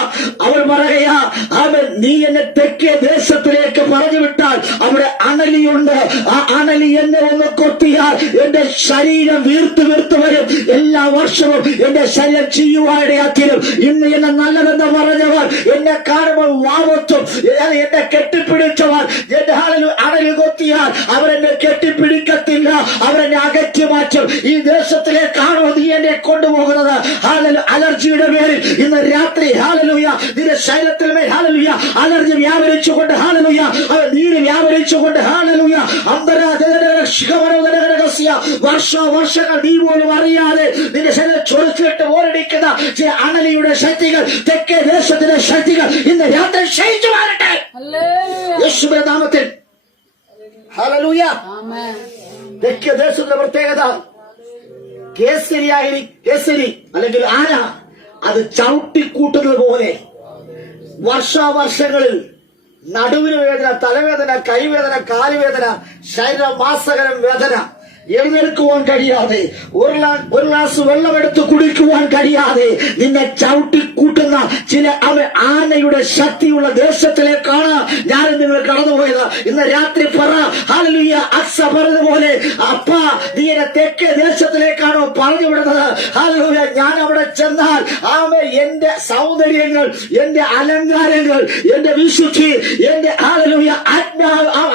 അവൾ പറയുകയാ, അവൻ നീ എന്നെ തെക്കേ ദേശത്തിലേക്ക് പറഞ്ഞു വിട്ടാൽ അവിടെ അണലിയുണ്ട്. ആ അണലി എന്നെ ഒന്ന് കൊത്തിയാൽ എന്റെ ശരീരം വീർത്ത് വീർത്ത് വരും. എല്ലാ വർഷവും എന്റെ ശരീരം ചെയ്യുവാനിടയാക്കിയും ഇന്ന് എന്നെ നല്ലതെന്ന് പറഞ്ഞവർ എന്നെ കാണുമ്പോൾ വാവത്തും എന്നെ കെട്ടിപ്പിടിച്ചവർ എന്റെ അണലി കൊത്തിയാൽ അവരെന്നെ കെട്ടിപ്പിടിക്കത്തില്ല, അവരെന്നെ അകറ്റി മാറ്റും. ഈ ദേശത്തിലേക്കാണോ നീ എന്നെ കൊണ്ടുപോകുന്നത്? അലർജിയുടെ പേരിൽ ഇന്ന് രാത്രി ഹല്ലേലൂയ നിന്റെ ശരീരത്തിൽ മേൽ ഹല്ലേലൂയ അലർജി വ്യാപരിച്ചുകൊണ്ട്, ഹല്ലേലൂയ നീര് വ്യാപരിച്ചുകൊണ്ട്, ഹല്ലേലൂയ വർഷങ്ങൾ നീ പോലും അറിയാതെ നിന്റെ ശരീരം ചൊറിച്ചിട്ട് ഓരടിക്കുന്ന ചില അണലിയുടെ ശക്തികൾ, തെക്കേ ദേശത്തിന്റെ ശക്തികൾ ഇന്ന് രാത്രി ക്ഷയിച്ചു മാറട്ടെ യേശുവിന്റെ നാമത്തിൽ. ഹല്ലേലൂയ. തെക്കേ ദേശത്തിന്റെ പ്രത്യേകത കേസരി അല്ലെങ്കിൽ ആന അത് ചവിട്ടിക്കൂട്ടുന്നത് പോലെ വർഷാവർഷങ്ങളിൽ നടുവിന് വേദന, തലവേദന, കൈവേദന, കാലുവേദന, ശരീരമാസകരം വേദന, എഴുന്നേൽക്കുവാൻ കഴിയാതെ, ഒരു ഗ്ലാസ് വെള്ളമെടുത്ത് കുടിക്കുവാൻ കഴിയാതെ നിന്നെ ചവിട്ടിക്കൂട്ടുന്ന ചില ആനയുടെ ശക്തിയുള്ള ദേശത്തിലേക്കാണ് ഞാൻ നിങ്ങൾ കടന്നുപോയത്. ഇന്ന് രാത്രി പറ ഹല്ലേലൂയ. അക്സ പറഞ്ഞതുപോലെ അപ്പാ നീ എന്നെ തെക്കേ ദേശത്തിലേക്കാണോ പറഞ്ഞു വിടുന്നത്? ഹല്ലേലൂയ. ഞാൻ അവിടെ ചെന്നാൽ എന്റെ സൗന്ദര്യങ്ങൾ, എന്റെ അലങ്കാരങ്ങൾ, എന്റെ വിശുദ്ധി, എന്റെ ഹല്ലേലൂയ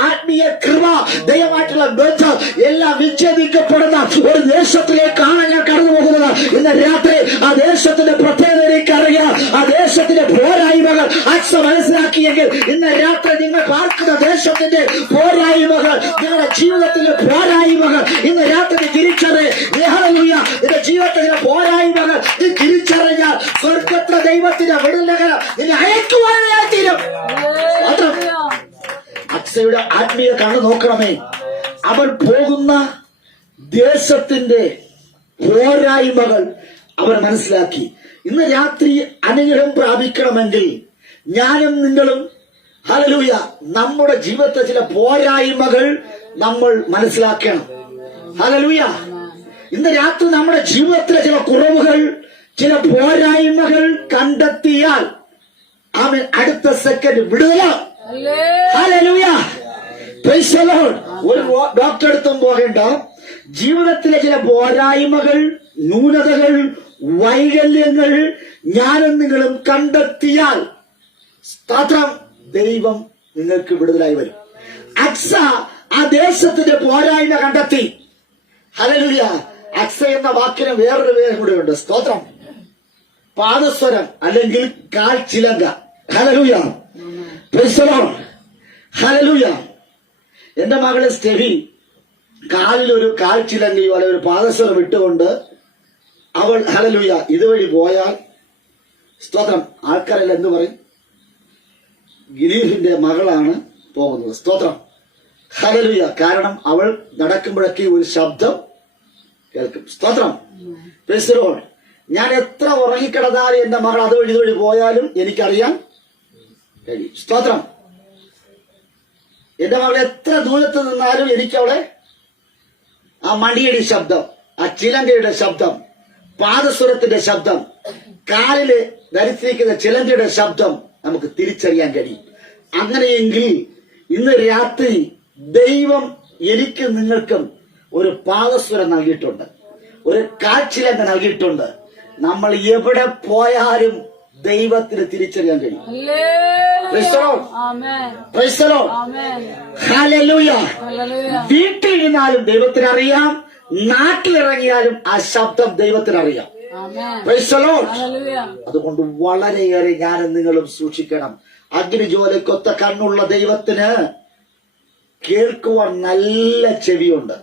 ആത്മീയ കൃപ, ദൈവമായിട്ടുള്ള ബന്ധം എല്ലാം വിച്ഛേദിക്കപ്പെടുന്ന ഒരു ദേശത്തിലേക്കാണ് ഞാൻ കടന്നു പോകുന്നത്. ഇന്ന് രാത്രി ആ ദേശത്തിന്റെ പ്രത്യേകതയിലേക്ക് അറിയാം. ആ ദേശത്തിന്റെ പോരായ്മകൾ അക്സ മനസ്സിലാക്കിയെങ്കിൽ ഇന്ന് രാത്രി നിങ്ങൾ പാർക്കുന്ന ദേശത്തിന്റെ പോരായ്മകൾ, നിങ്ങളുടെ ജീവിതത്തിലെ പോരായ്മകൾ ഇന്ന് രാത്രി തിരിച്ചറിയ. നിന്റെ ജീവിതത്തിലെ പോരായ്മകൾ നീ തിരിച്ചറിഞ്ഞാൽ സ്വർഗത്തിലെ ദൈവത്തിന്റെ വിടുതലുകൾ നിന്നെ അയക്കുവാനായി തീരും. അക്സയുടെ ആത്മീയ കണ്ണു നോക്കണമേ. അവൻ പോകുന്ന ദേശത്തിന്റെ പോരായ്മകൾ അവർ മനസ്സിലാക്കി. ഇന്ന് രാത്രി അനുഗ്രഹം പ്രാപിക്കണമെങ്കിൽ ഞാനും നിങ്ങളും ഹല്ലേലൂയ നമ്മുടെ ജീവിതത്തിലെ ചില പോരായ്മകൾ നമ്മൾ മനസ്സിലാക്കണം. ഹല്ലേലൂയ. ഇന്ന് രാത്രി നമ്മുടെ ജീവിതത്തിലെ ചില കുറവുകൾ, ചില പോരായ്മകൾ കണ്ടെത്തിയാൽ അവൻ അടുത്ത സെക്കൻഡ് വിടുതല. ഹല്ലേലൂയ. Praise the Lord. ഒരു ഡോക്ടറെ അടുത്തും പോകേണ്ട. ജീവിതത്തിലെ ചില പോരായ്മകൾ, ന്യൂനതകൾ, വൈകല്യങ്ങൾ ഞാനും നിങ്ങളും കണ്ടെത്തിയാൽ സ്തോത്രം, ദൈവം നിങ്ങൾക്ക് വിടുതലായി വരും. അക്സ ആ ദേശത്തിന്റെ പോരായ്മ കണ്ടെത്തി. ഹല്ലേലൂയ. അക്സ എന്ന വാക്കിന് വേറൊരു പേരും കൂടെ ഉണ്ട്. സ്തോത്രം. പാദസ്വരം അല്ലെങ്കിൽ കാൽ ചിലങ്ക. Hallelujah. Praise the Lord. Hallelujah. എന്റെ മകള് സ്റ്റെഫി കാലിലൊരു കാൽച്ചിലങ്കയോ അല്ലെ ഒരു പാദസരം ഇട്ടുകൊണ്ട് അവൾ ഹല്ലേലൂയ ഇതുവഴി പോയാൽ സ്തോത്രം, ആൾക്കാരെല്ലാം എന്തു പറയും? ഗിലീഫിന്റെ മകളാണ് പോകുന്നത്. സ്തോത്രം, ഹല്ലേലൂയ. കാരണം അവൾ നടക്കുമ്പോഴൊക്കെ ഒരു ശബ്ദം കേൾക്കും. സ്തോത്രം, പ്രൈസ് ദി ലോർഡ്. ഞാൻ എത്ര ഉറങ്ങിക്കിടന്നാലും എന്റെ മകൾ അതുവഴി ഇതുവഴി പോയാലും എനിക്കറിയാൻ കഴിയും. സ്തോത്രം, എന്റെ മകൾ എത്ര ദൂരത്ത് നിന്നാലും എനിക്കവിടെ ആ മണിയുടെ ശബ്ദം, ആ ചിലങ്കയുടെ ശബ്ദം, പാദസ്വരത്തിന്റെ ശബ്ദം, കാലില് ധരിച്ചിരിക്കുന്ന ചിലങ്കയുടെ ശബ്ദം നമുക്ക് തിരിച്ചറിയാൻ കഴിയും. അങ്ങനെയെങ്കിൽ ഇന്ന് രാത്രി ദൈവം എനിക്കും നിങ്ങൾക്കും ഒരു പാദസ്വരം നൽകിയിട്ടുണ്ട്, ഒരു കാൽച്ചിലങ്ക നൽകിയിട്ടുണ്ട്. നമ്മൾ എവിടെ പോയാലും ദൈവത്തിന് തിരിച്ചറിയാൻ കഴിയും. Price the Lord. Price the Lord. Hallelujah. വീട്ടിൽ ഇരുന്നാലും ദൈവത്തിന് അറിയാം, നാട്ടിലിറങ്ങിയാലും ആ ശബ്ദം ദൈവത്തിന് അറിയാം. Price the Lord. അതുകൊണ്ട് വളരെയേറെ ഞാനും നിങ്ങളും സൂക്ഷിക്കണം. അഗ്നിജ്വാലയ്ക്കൊത്ത കണ്ണുള്ള ദൈവത്തിന് കേൾക്കുവാൻ നല്ല ചെവിയുണ്ട്.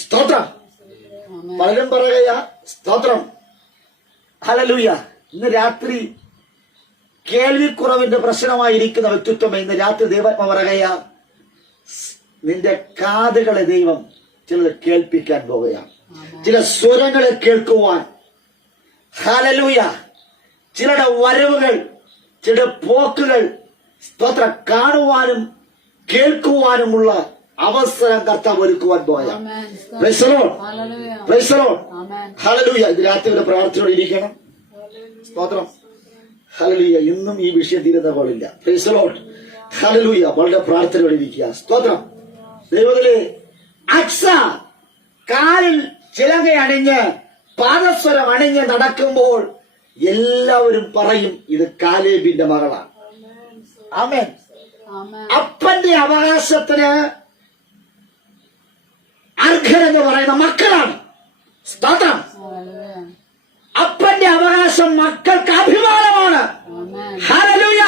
സ്തോത്രം. പലരും പറയുക സ്തോത്രം, ഹല്ലേലൂയ. ഇന്ന് രാത്രി കേൾവിക്കുറവിന്റെ പ്രശ്നമായിരിക്കുന്ന വ്യക്തിത്വം ഇന്ന് രാത്രി ദൈവാത്മ പറയുക, നിന്റെ കാതുകളെ ദൈവം ചിലത് കേൾപ്പിക്കാൻ പോവുകയാണ്. ചില സ്വരങ്ങളെ കേൾക്കുവാൻ, ഹല്ലേലൂയ, ചിലരുടെ വരവുകൾ, ചിലരുടെ പോക്കുകൾ സ്തോത്രം കാണുവാനും കേൾക്കുവാനുമുള്ള അവസരം കർത്താവ് ഒരുക്കുവാൻ പോയ. Price the Lord. Price the Lord. Hallelujah. ഇത് രാത്രി ഒരു പ്രാർത്ഥനയോടെ ഇരിക്കണം. സ്തോത്രം, ഹല്ലേലൂയ. ഇന്നും ഈ വിഷയം തീരുന്ന പോലില്ല. Praise the Lord. ഹല്ലേലൂയ. വളരെ പ്രാർത്ഥനയോടെ ഇരിക്കുക. സ്തോത്രം. ദൈവത്തിലെ അക്സ കാലിൽ ചിലങ്ക അണിഞ്ഞ് പാദസ്വരം അണിഞ്ഞ് നടക്കുമ്പോൾ എല്ലാവരും പറയും ഇത് കാലേബിന്റെ മകളാണ്. ആമേൻ. അപ്പന്റെ അവകാശത്തിന് അർഹരെന്ന് പറയുന്ന മക്കളാണ്. സ്തോത്രം. അപ്പന്റെ അവകാശം മക്കൾക്ക് അഭിമാനമാണ്. ഹല്ലേലൂയ.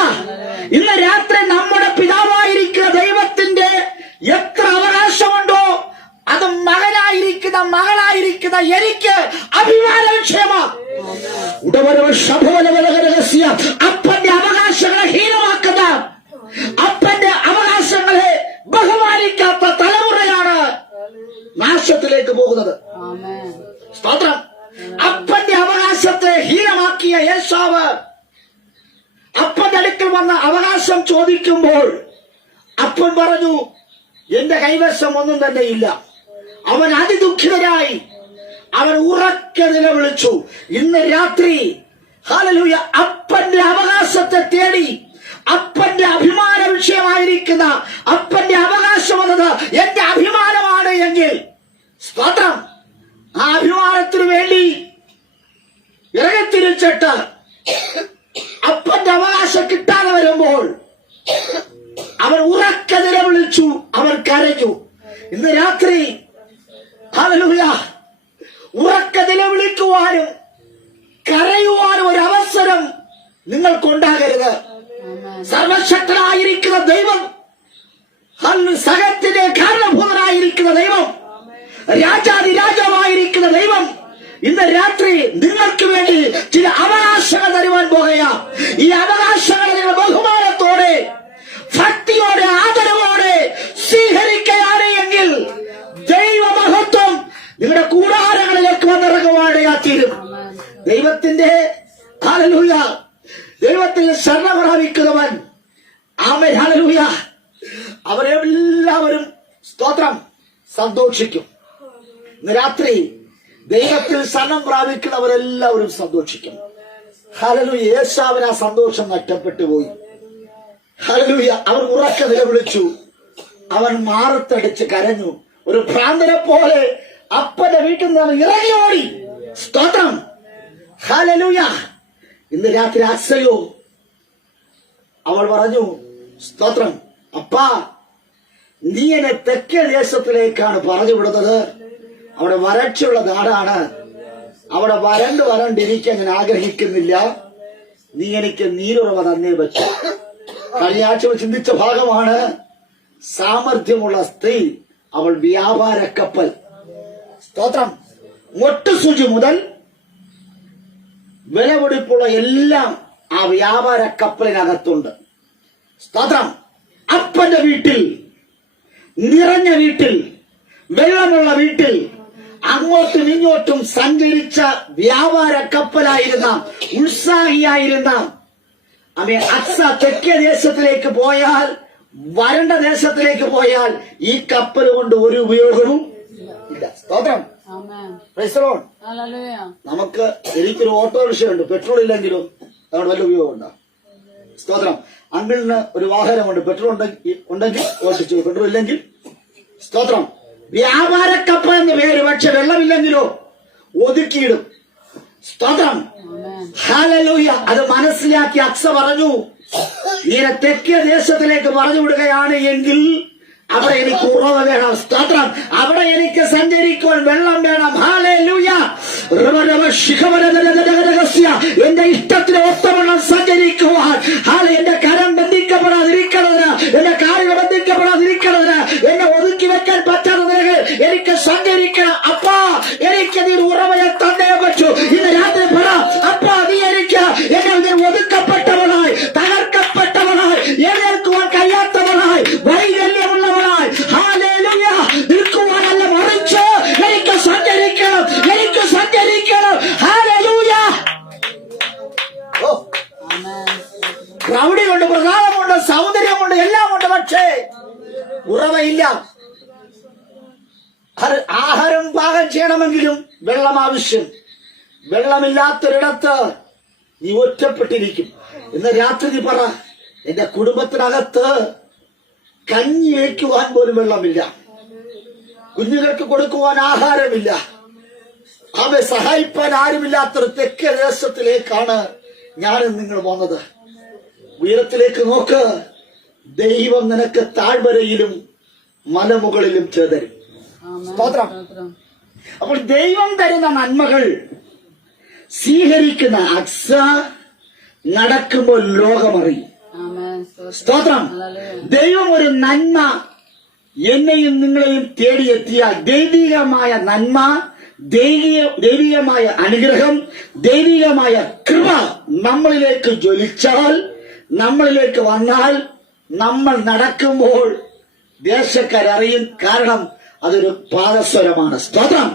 ഇന്ന് രാത്രി നമ്മുടെ പിതാവായിരിക്കുന്ന ദൈവത്തിന്റെ എത്ര അവകാശമുണ്ടോ അത് മകനായിരിക്കുന്ന മകളായിരിക്കുന്ന എനിക്ക് അഭിമാന വിഷയമാണ്. അപ്പന്റെ അവകാശങ്ങളെ ഹീനമാക്കുന്ന, അപ്പന്റെ അവകാശങ്ങളെ ബഹുമാനിക്കാത്ത തലമുറയാണ് നാശത്തിലേക്ക് പോകുന്നത്. സ്തോത്രം. അപ്പന്റെ അവകാശത്തെ ഹീനമാക്കിയ യേശാവ് അപ്പന്റെ അടുക്കൽ വന്ന അവകാശം ചോദിക്കുമ്പോൾ അപ്പൻ പറഞ്ഞു, എന്റെ കൈവശം ഒന്നും തന്നെ ഇല്ല. അവൻ അതിദുഃഖിതനായി അവൻ ഉറക്കെ നിലവിളിച്ചു. ഇന്ന് രാത്രി ഹല്ലേലൂയ അപ്പന്റെ അവകാശത്തെ തേടി, അപ്പന്റെ അഭിമാന വിഷയമായിരിക്കുന്ന അപ്പന്റെ അവകാശം എന്നത് എന്റെ അഭിമാനമാണ് എങ്കിൽ സ്തോത്രം, ആ അഭിമാനത്തിനു വേണ്ടി ഇറങ്ങിത്തിരിച്ചിട്ട് അപ്പന്റെ അവകാശം കിട്ടാതെ വരുമ്പോൾ അവൻ ഉറക്കെ നിലവിളിച്ചു, അവൻ കരഞ്ഞു. ഇന്ന് രാത്രി ഹല്ലേലൂയ ഉറക്കെ നിലവിളിക്കുവാനും കരയുവാനും ഒരു അവസരം നിങ്ങൾക്കുണ്ടാകരുത്. സർവശക്തനായിരിക്കുന്ന ദൈവം, സകലത്തിന്റെ കാരണഭൂതനായിരിക്കുന്ന ദൈവം, രാജാതിരാജാവായിരിക്കുന്ന ദൈവം ഇന്ന് രാത്രി നിങ്ങൾക്ക് വേണ്ടി ചില അവകാശങ്ങൾ തരുവാൻ പോകുകയാ. ഈ അവകാശങ്ങൾ നിങ്ങൾ ബഹുമാനത്തോടെ, ഭക്തിയോടെ, ആദരവോടെ സ്വീകരിക്കുകയാണ് എങ്കിൽ ദൈവമഹത്വം നിങ്ങളുടെ കൂടാരങ്ങളിലേക്ക് വന്നിറങ്ങുവാനിടയാത്തീരും. ദൈവത്തിന്റെ ഹല്ലേലൂയ, ദൈവത്തിൽ ശരണ പ്രാപിക്കുന്നവൻ ആമേൻ ഹല്ലേലൂയ, അവരെല്ലാവരും സ്തോത്രം സന്തോഷിക്കും. ഇന്ന് രാത്രി ദൈവത്തിൽ ശരണം പ്രാപിക്കുന്നവരെല്ലാവരും സന്തോഷിക്കും. ഹല്ലേലൂയ. യേശാവിന് ആ സന്തോഷം നഷ്ടപ്പെട്ടു പോയി. ഹല്ലേലൂയ. അവൻ ഉറക്കെ നിലവിളിച്ചു, അവൻ മാറത്തടിച്ച് കരഞ്ഞു. ഒരു ഭ്രാന്തനെ പോലെ അപ്പന്റെ വീട്ടിൽ നിന്ന് ഇറങ്ങി ഓടി. സ്തോത്രം. ഹല്ലേലൂയ. ഇന്ന് രാത്രി അക്സയോ അവൾ പറഞ്ഞു, സ്തോത്രം, അപ്പാ നീ എന്നെ തെക്കേ ദേശത്തിലേക്കാണ് പറഞ്ഞു വിടുന്നത്. അവിടെ വരൾച്ചയുള്ള നാടാണ്. അവിടെ വരണ്ടിരിക്കാൻ ഞാൻ ആഗ്രഹിക്കുന്നില്ല. നീ എനിക്ക് നീരുറവ തന്നേ പറ്റും. കഴിഞ്ഞ ആഴ്ച ചിന്തിച്ച ഭാഗമാണ്. സാമർഥ്യമുള്ള സ്ത്രീ അവൾ വ്യാപാര കപ്പൽ. സ്തോത്രം. മൊട്ടുസൂചി മുതൽ വിലപിടിപ്പുള്ള എല്ലാം ആ വ്യാപാര കപ്പലിനകത്തുണ്ട്. സ്തോത്രം. അപ്പന്റെ വീട്ടിൽ, നിറഞ്ഞ വീട്ടിൽ, വെള്ളമുള്ള വീട്ടിൽ അങ്ങോട്ടും ഇങ്ങോട്ടും സഞ്ചരിച്ച വ്യാപാര കപ്പലായിരുന്ന, ഉത്സാഹിയായിരുന്ന അക്സ തെക്കേ ദേശത്തിലേക്ക് പോയാൽ, വരണ്ട ദേശത്തിലേക്ക് പോയാൽ ഈ കപ്പൽ കൊണ്ട് ഒരു ഉപയോഗവും ഇല്ല. സ്തോത്രം. Price the Lord. നമുക്ക് എനിക്കൊരു ഓട്ടോറിക്ഷയുണ്ട്, പെട്രോൾ ഇല്ലെങ്കിലും അതുകൊണ്ട് വല്ല ഉപയോഗം ഉണ്ടോ? സ്തോത്രം. അങ്കിളിന് ഒരു വാഹനമുണ്ട്, പെട്രോൾ ഉണ്ടെങ്കിൽ ഓടിച്ചു, പെട്രോൾ ഇല്ലെങ്കിൽ. സ്തോത്രം. വ്യാപാര കപ്പൽ എന്ന് പേര്, പക്ഷെ വെള്ളമില്ലെങ്കിലോ ഒതുക്കിയിടും. സ്തോത്രം. ഹല്ലേലൂയ. അത് മനസ്സിലാക്കി അക്സ പറഞ്ഞു, ഇങ്ങനെ തെക്കേ ദേശത്തിലേക്ക് പറഞ്ഞു വിടുകയാണ് എങ്കിൽ അവിടെ എനിക്ക് ഉറവ വേണം. സ്തോത്രം. അവിടെ എനിക്ക് സഞ്ചരിക്കുവാൻ വെള്ളം വേണം. ഹല്ലേലൂയ. എന്റെ ഇഷ്ടത്തിന് ഒത്തവണ്ണം സഞ്ചരിക്കുവാൻ, എന്റെ കരം ബന്ധിക്കപ്പെടാതിരിക്കണതിന്, എന്റെ കാലുകൾ ബന്ധിക്കപ്പെടാതിരിക്കണതിന്, എന്നെ ഒതുക്കി വെക്കാൻ പറ്റാത്തതിന് എനിക്ക് സഞ്ചരിക്കണം. അപ്പാ, എനിക്ക് നീ ഉറവയെ തന്നേ പറ്റൂ. ഇന്ന് രാത്രി പറ, അപ്പാ നീ എനിക്ക് എന്നെ ഒതുക്കപ്പെട്ടവനായി, തകർക്കപ്പെട്ടവനായി, എഴുന്നേൽക്കുവാൻ കഴിയാത്തവനായി, വൈകല്യമുള്ളവനായി ഹല്ലേലൂയ നിൽക്കുവാനല്ല, മറിച്ച് എനിക്ക് സഞ്ചരിക്കണം, എനിക്ക് സഞ്ചരിക്കണം. ഹല്ലേലൂയ. പ്രൗഢിയുണ്ട്, പ്രസാദമുണ്ട്, സൗന്ദര്യമുണ്ട്, എല്ലാമുണ്ട്, പക്ഷേ ഉറവയില്ല. ആഹാരം പാകം ചെയ്യണമെങ്കിലും വെള്ളം ആവശ്യം. വെള്ളമില്ലാത്തൊരിടത്ത് നീ ഒറ്റപ്പെട്ടിരിക്കും. ഇന്ന് രാത്രി നീ പറ, എന്റെ കുടുംബത്തിനകത്ത് കഞ്ഞി വയ്ക്കുവാൻ പോലും വെള്ളമില്ല, കുഞ്ഞുങ്ങൾക്ക് കൊടുക്കുവാൻ ആഹാരമില്ല, അവയെ സഹായിപ്പാൻ ആരുമില്ലാത്തൊരു തെക്കേ ദേശത്തിലേക്കാണ് ഞാനും നിങ്ങൾ വന്നത്. ഉയരത്തിലേക്ക് നോക്ക്, ദൈവം നിനക്ക് താഴ്വരയിലും മലമുകളിലും ചേതരും. സ്തോത്രം. അപ്പോൾ ദൈവം തരുന്ന നന്മകൾ സ്വീകരിക്കുന്ന അക്സ നടക്കുമ്പോൾ ലോകമറിയും. സ്തോത്രം. ദൈവം ഒരു നന്മ എന്നെയും നിങ്ങളെയും തേടിയെത്തിയാൽ, ദൈവികമായ നന്മ, ദൈവികമായ അനുഗ്രഹം, ദൈവികമായ കൃപ നമ്മളിലേക്ക് ജ്വലിച്ചാൽ, നമ്മളിലേക്ക് വന്നാൽ, നമ്മൾ നടക്കുമ്പോൾ ദേശക്കാരറിയും. കാരണം അതൊരു പാദസ്വരമാണ്. സ്തോത്രം.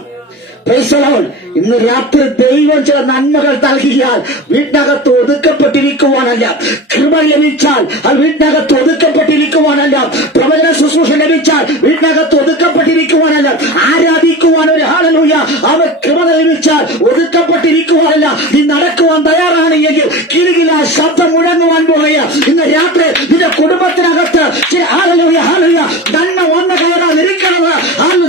Price the Lord. ഇന്ന് രാത്രി ദൈവം ചില നന്മകൾ നൽകിയാൽ വീട്ടിനകത്ത് ഒതുക്കപ്പെട്ടിരിക്കുവാനല്ല, കൃപ ലഭിച്ചാൽ അത് വീട്ടിനകത്ത് ഒതുക്കപ്പെട്ടിരിക്കുവാനല്ല, പ്രവചന ശുശ്രൂഷ ലഭിച്ചാൽ വീട്ടിനകത്ത് ഒതുക്കപ്പെട്ടിരിക്കുവാനല്ല, ആരാധിക്കുവാൻ ഒരു ഹല്ലേലൂയ അവൻ കൃപ ലഭിച്ചാൽ ഒതുക്കപ്പെട്ടിരിക്കുവാനല്ല. നീ നടക്കുവാൻ തയ്യാറാണ് എങ്കിൽ കിലുകില ശബ്ദം മുഴങ്ങുവാൻ പോകുക. ഇന്ന് രാത്രി നിന്റെ കുടുംബത്തിനകത്ത് ഹല്ലേലൂയ ഹല്ലേലൂയ നന്മ വന്നു കയറാതിരിക്കണത്.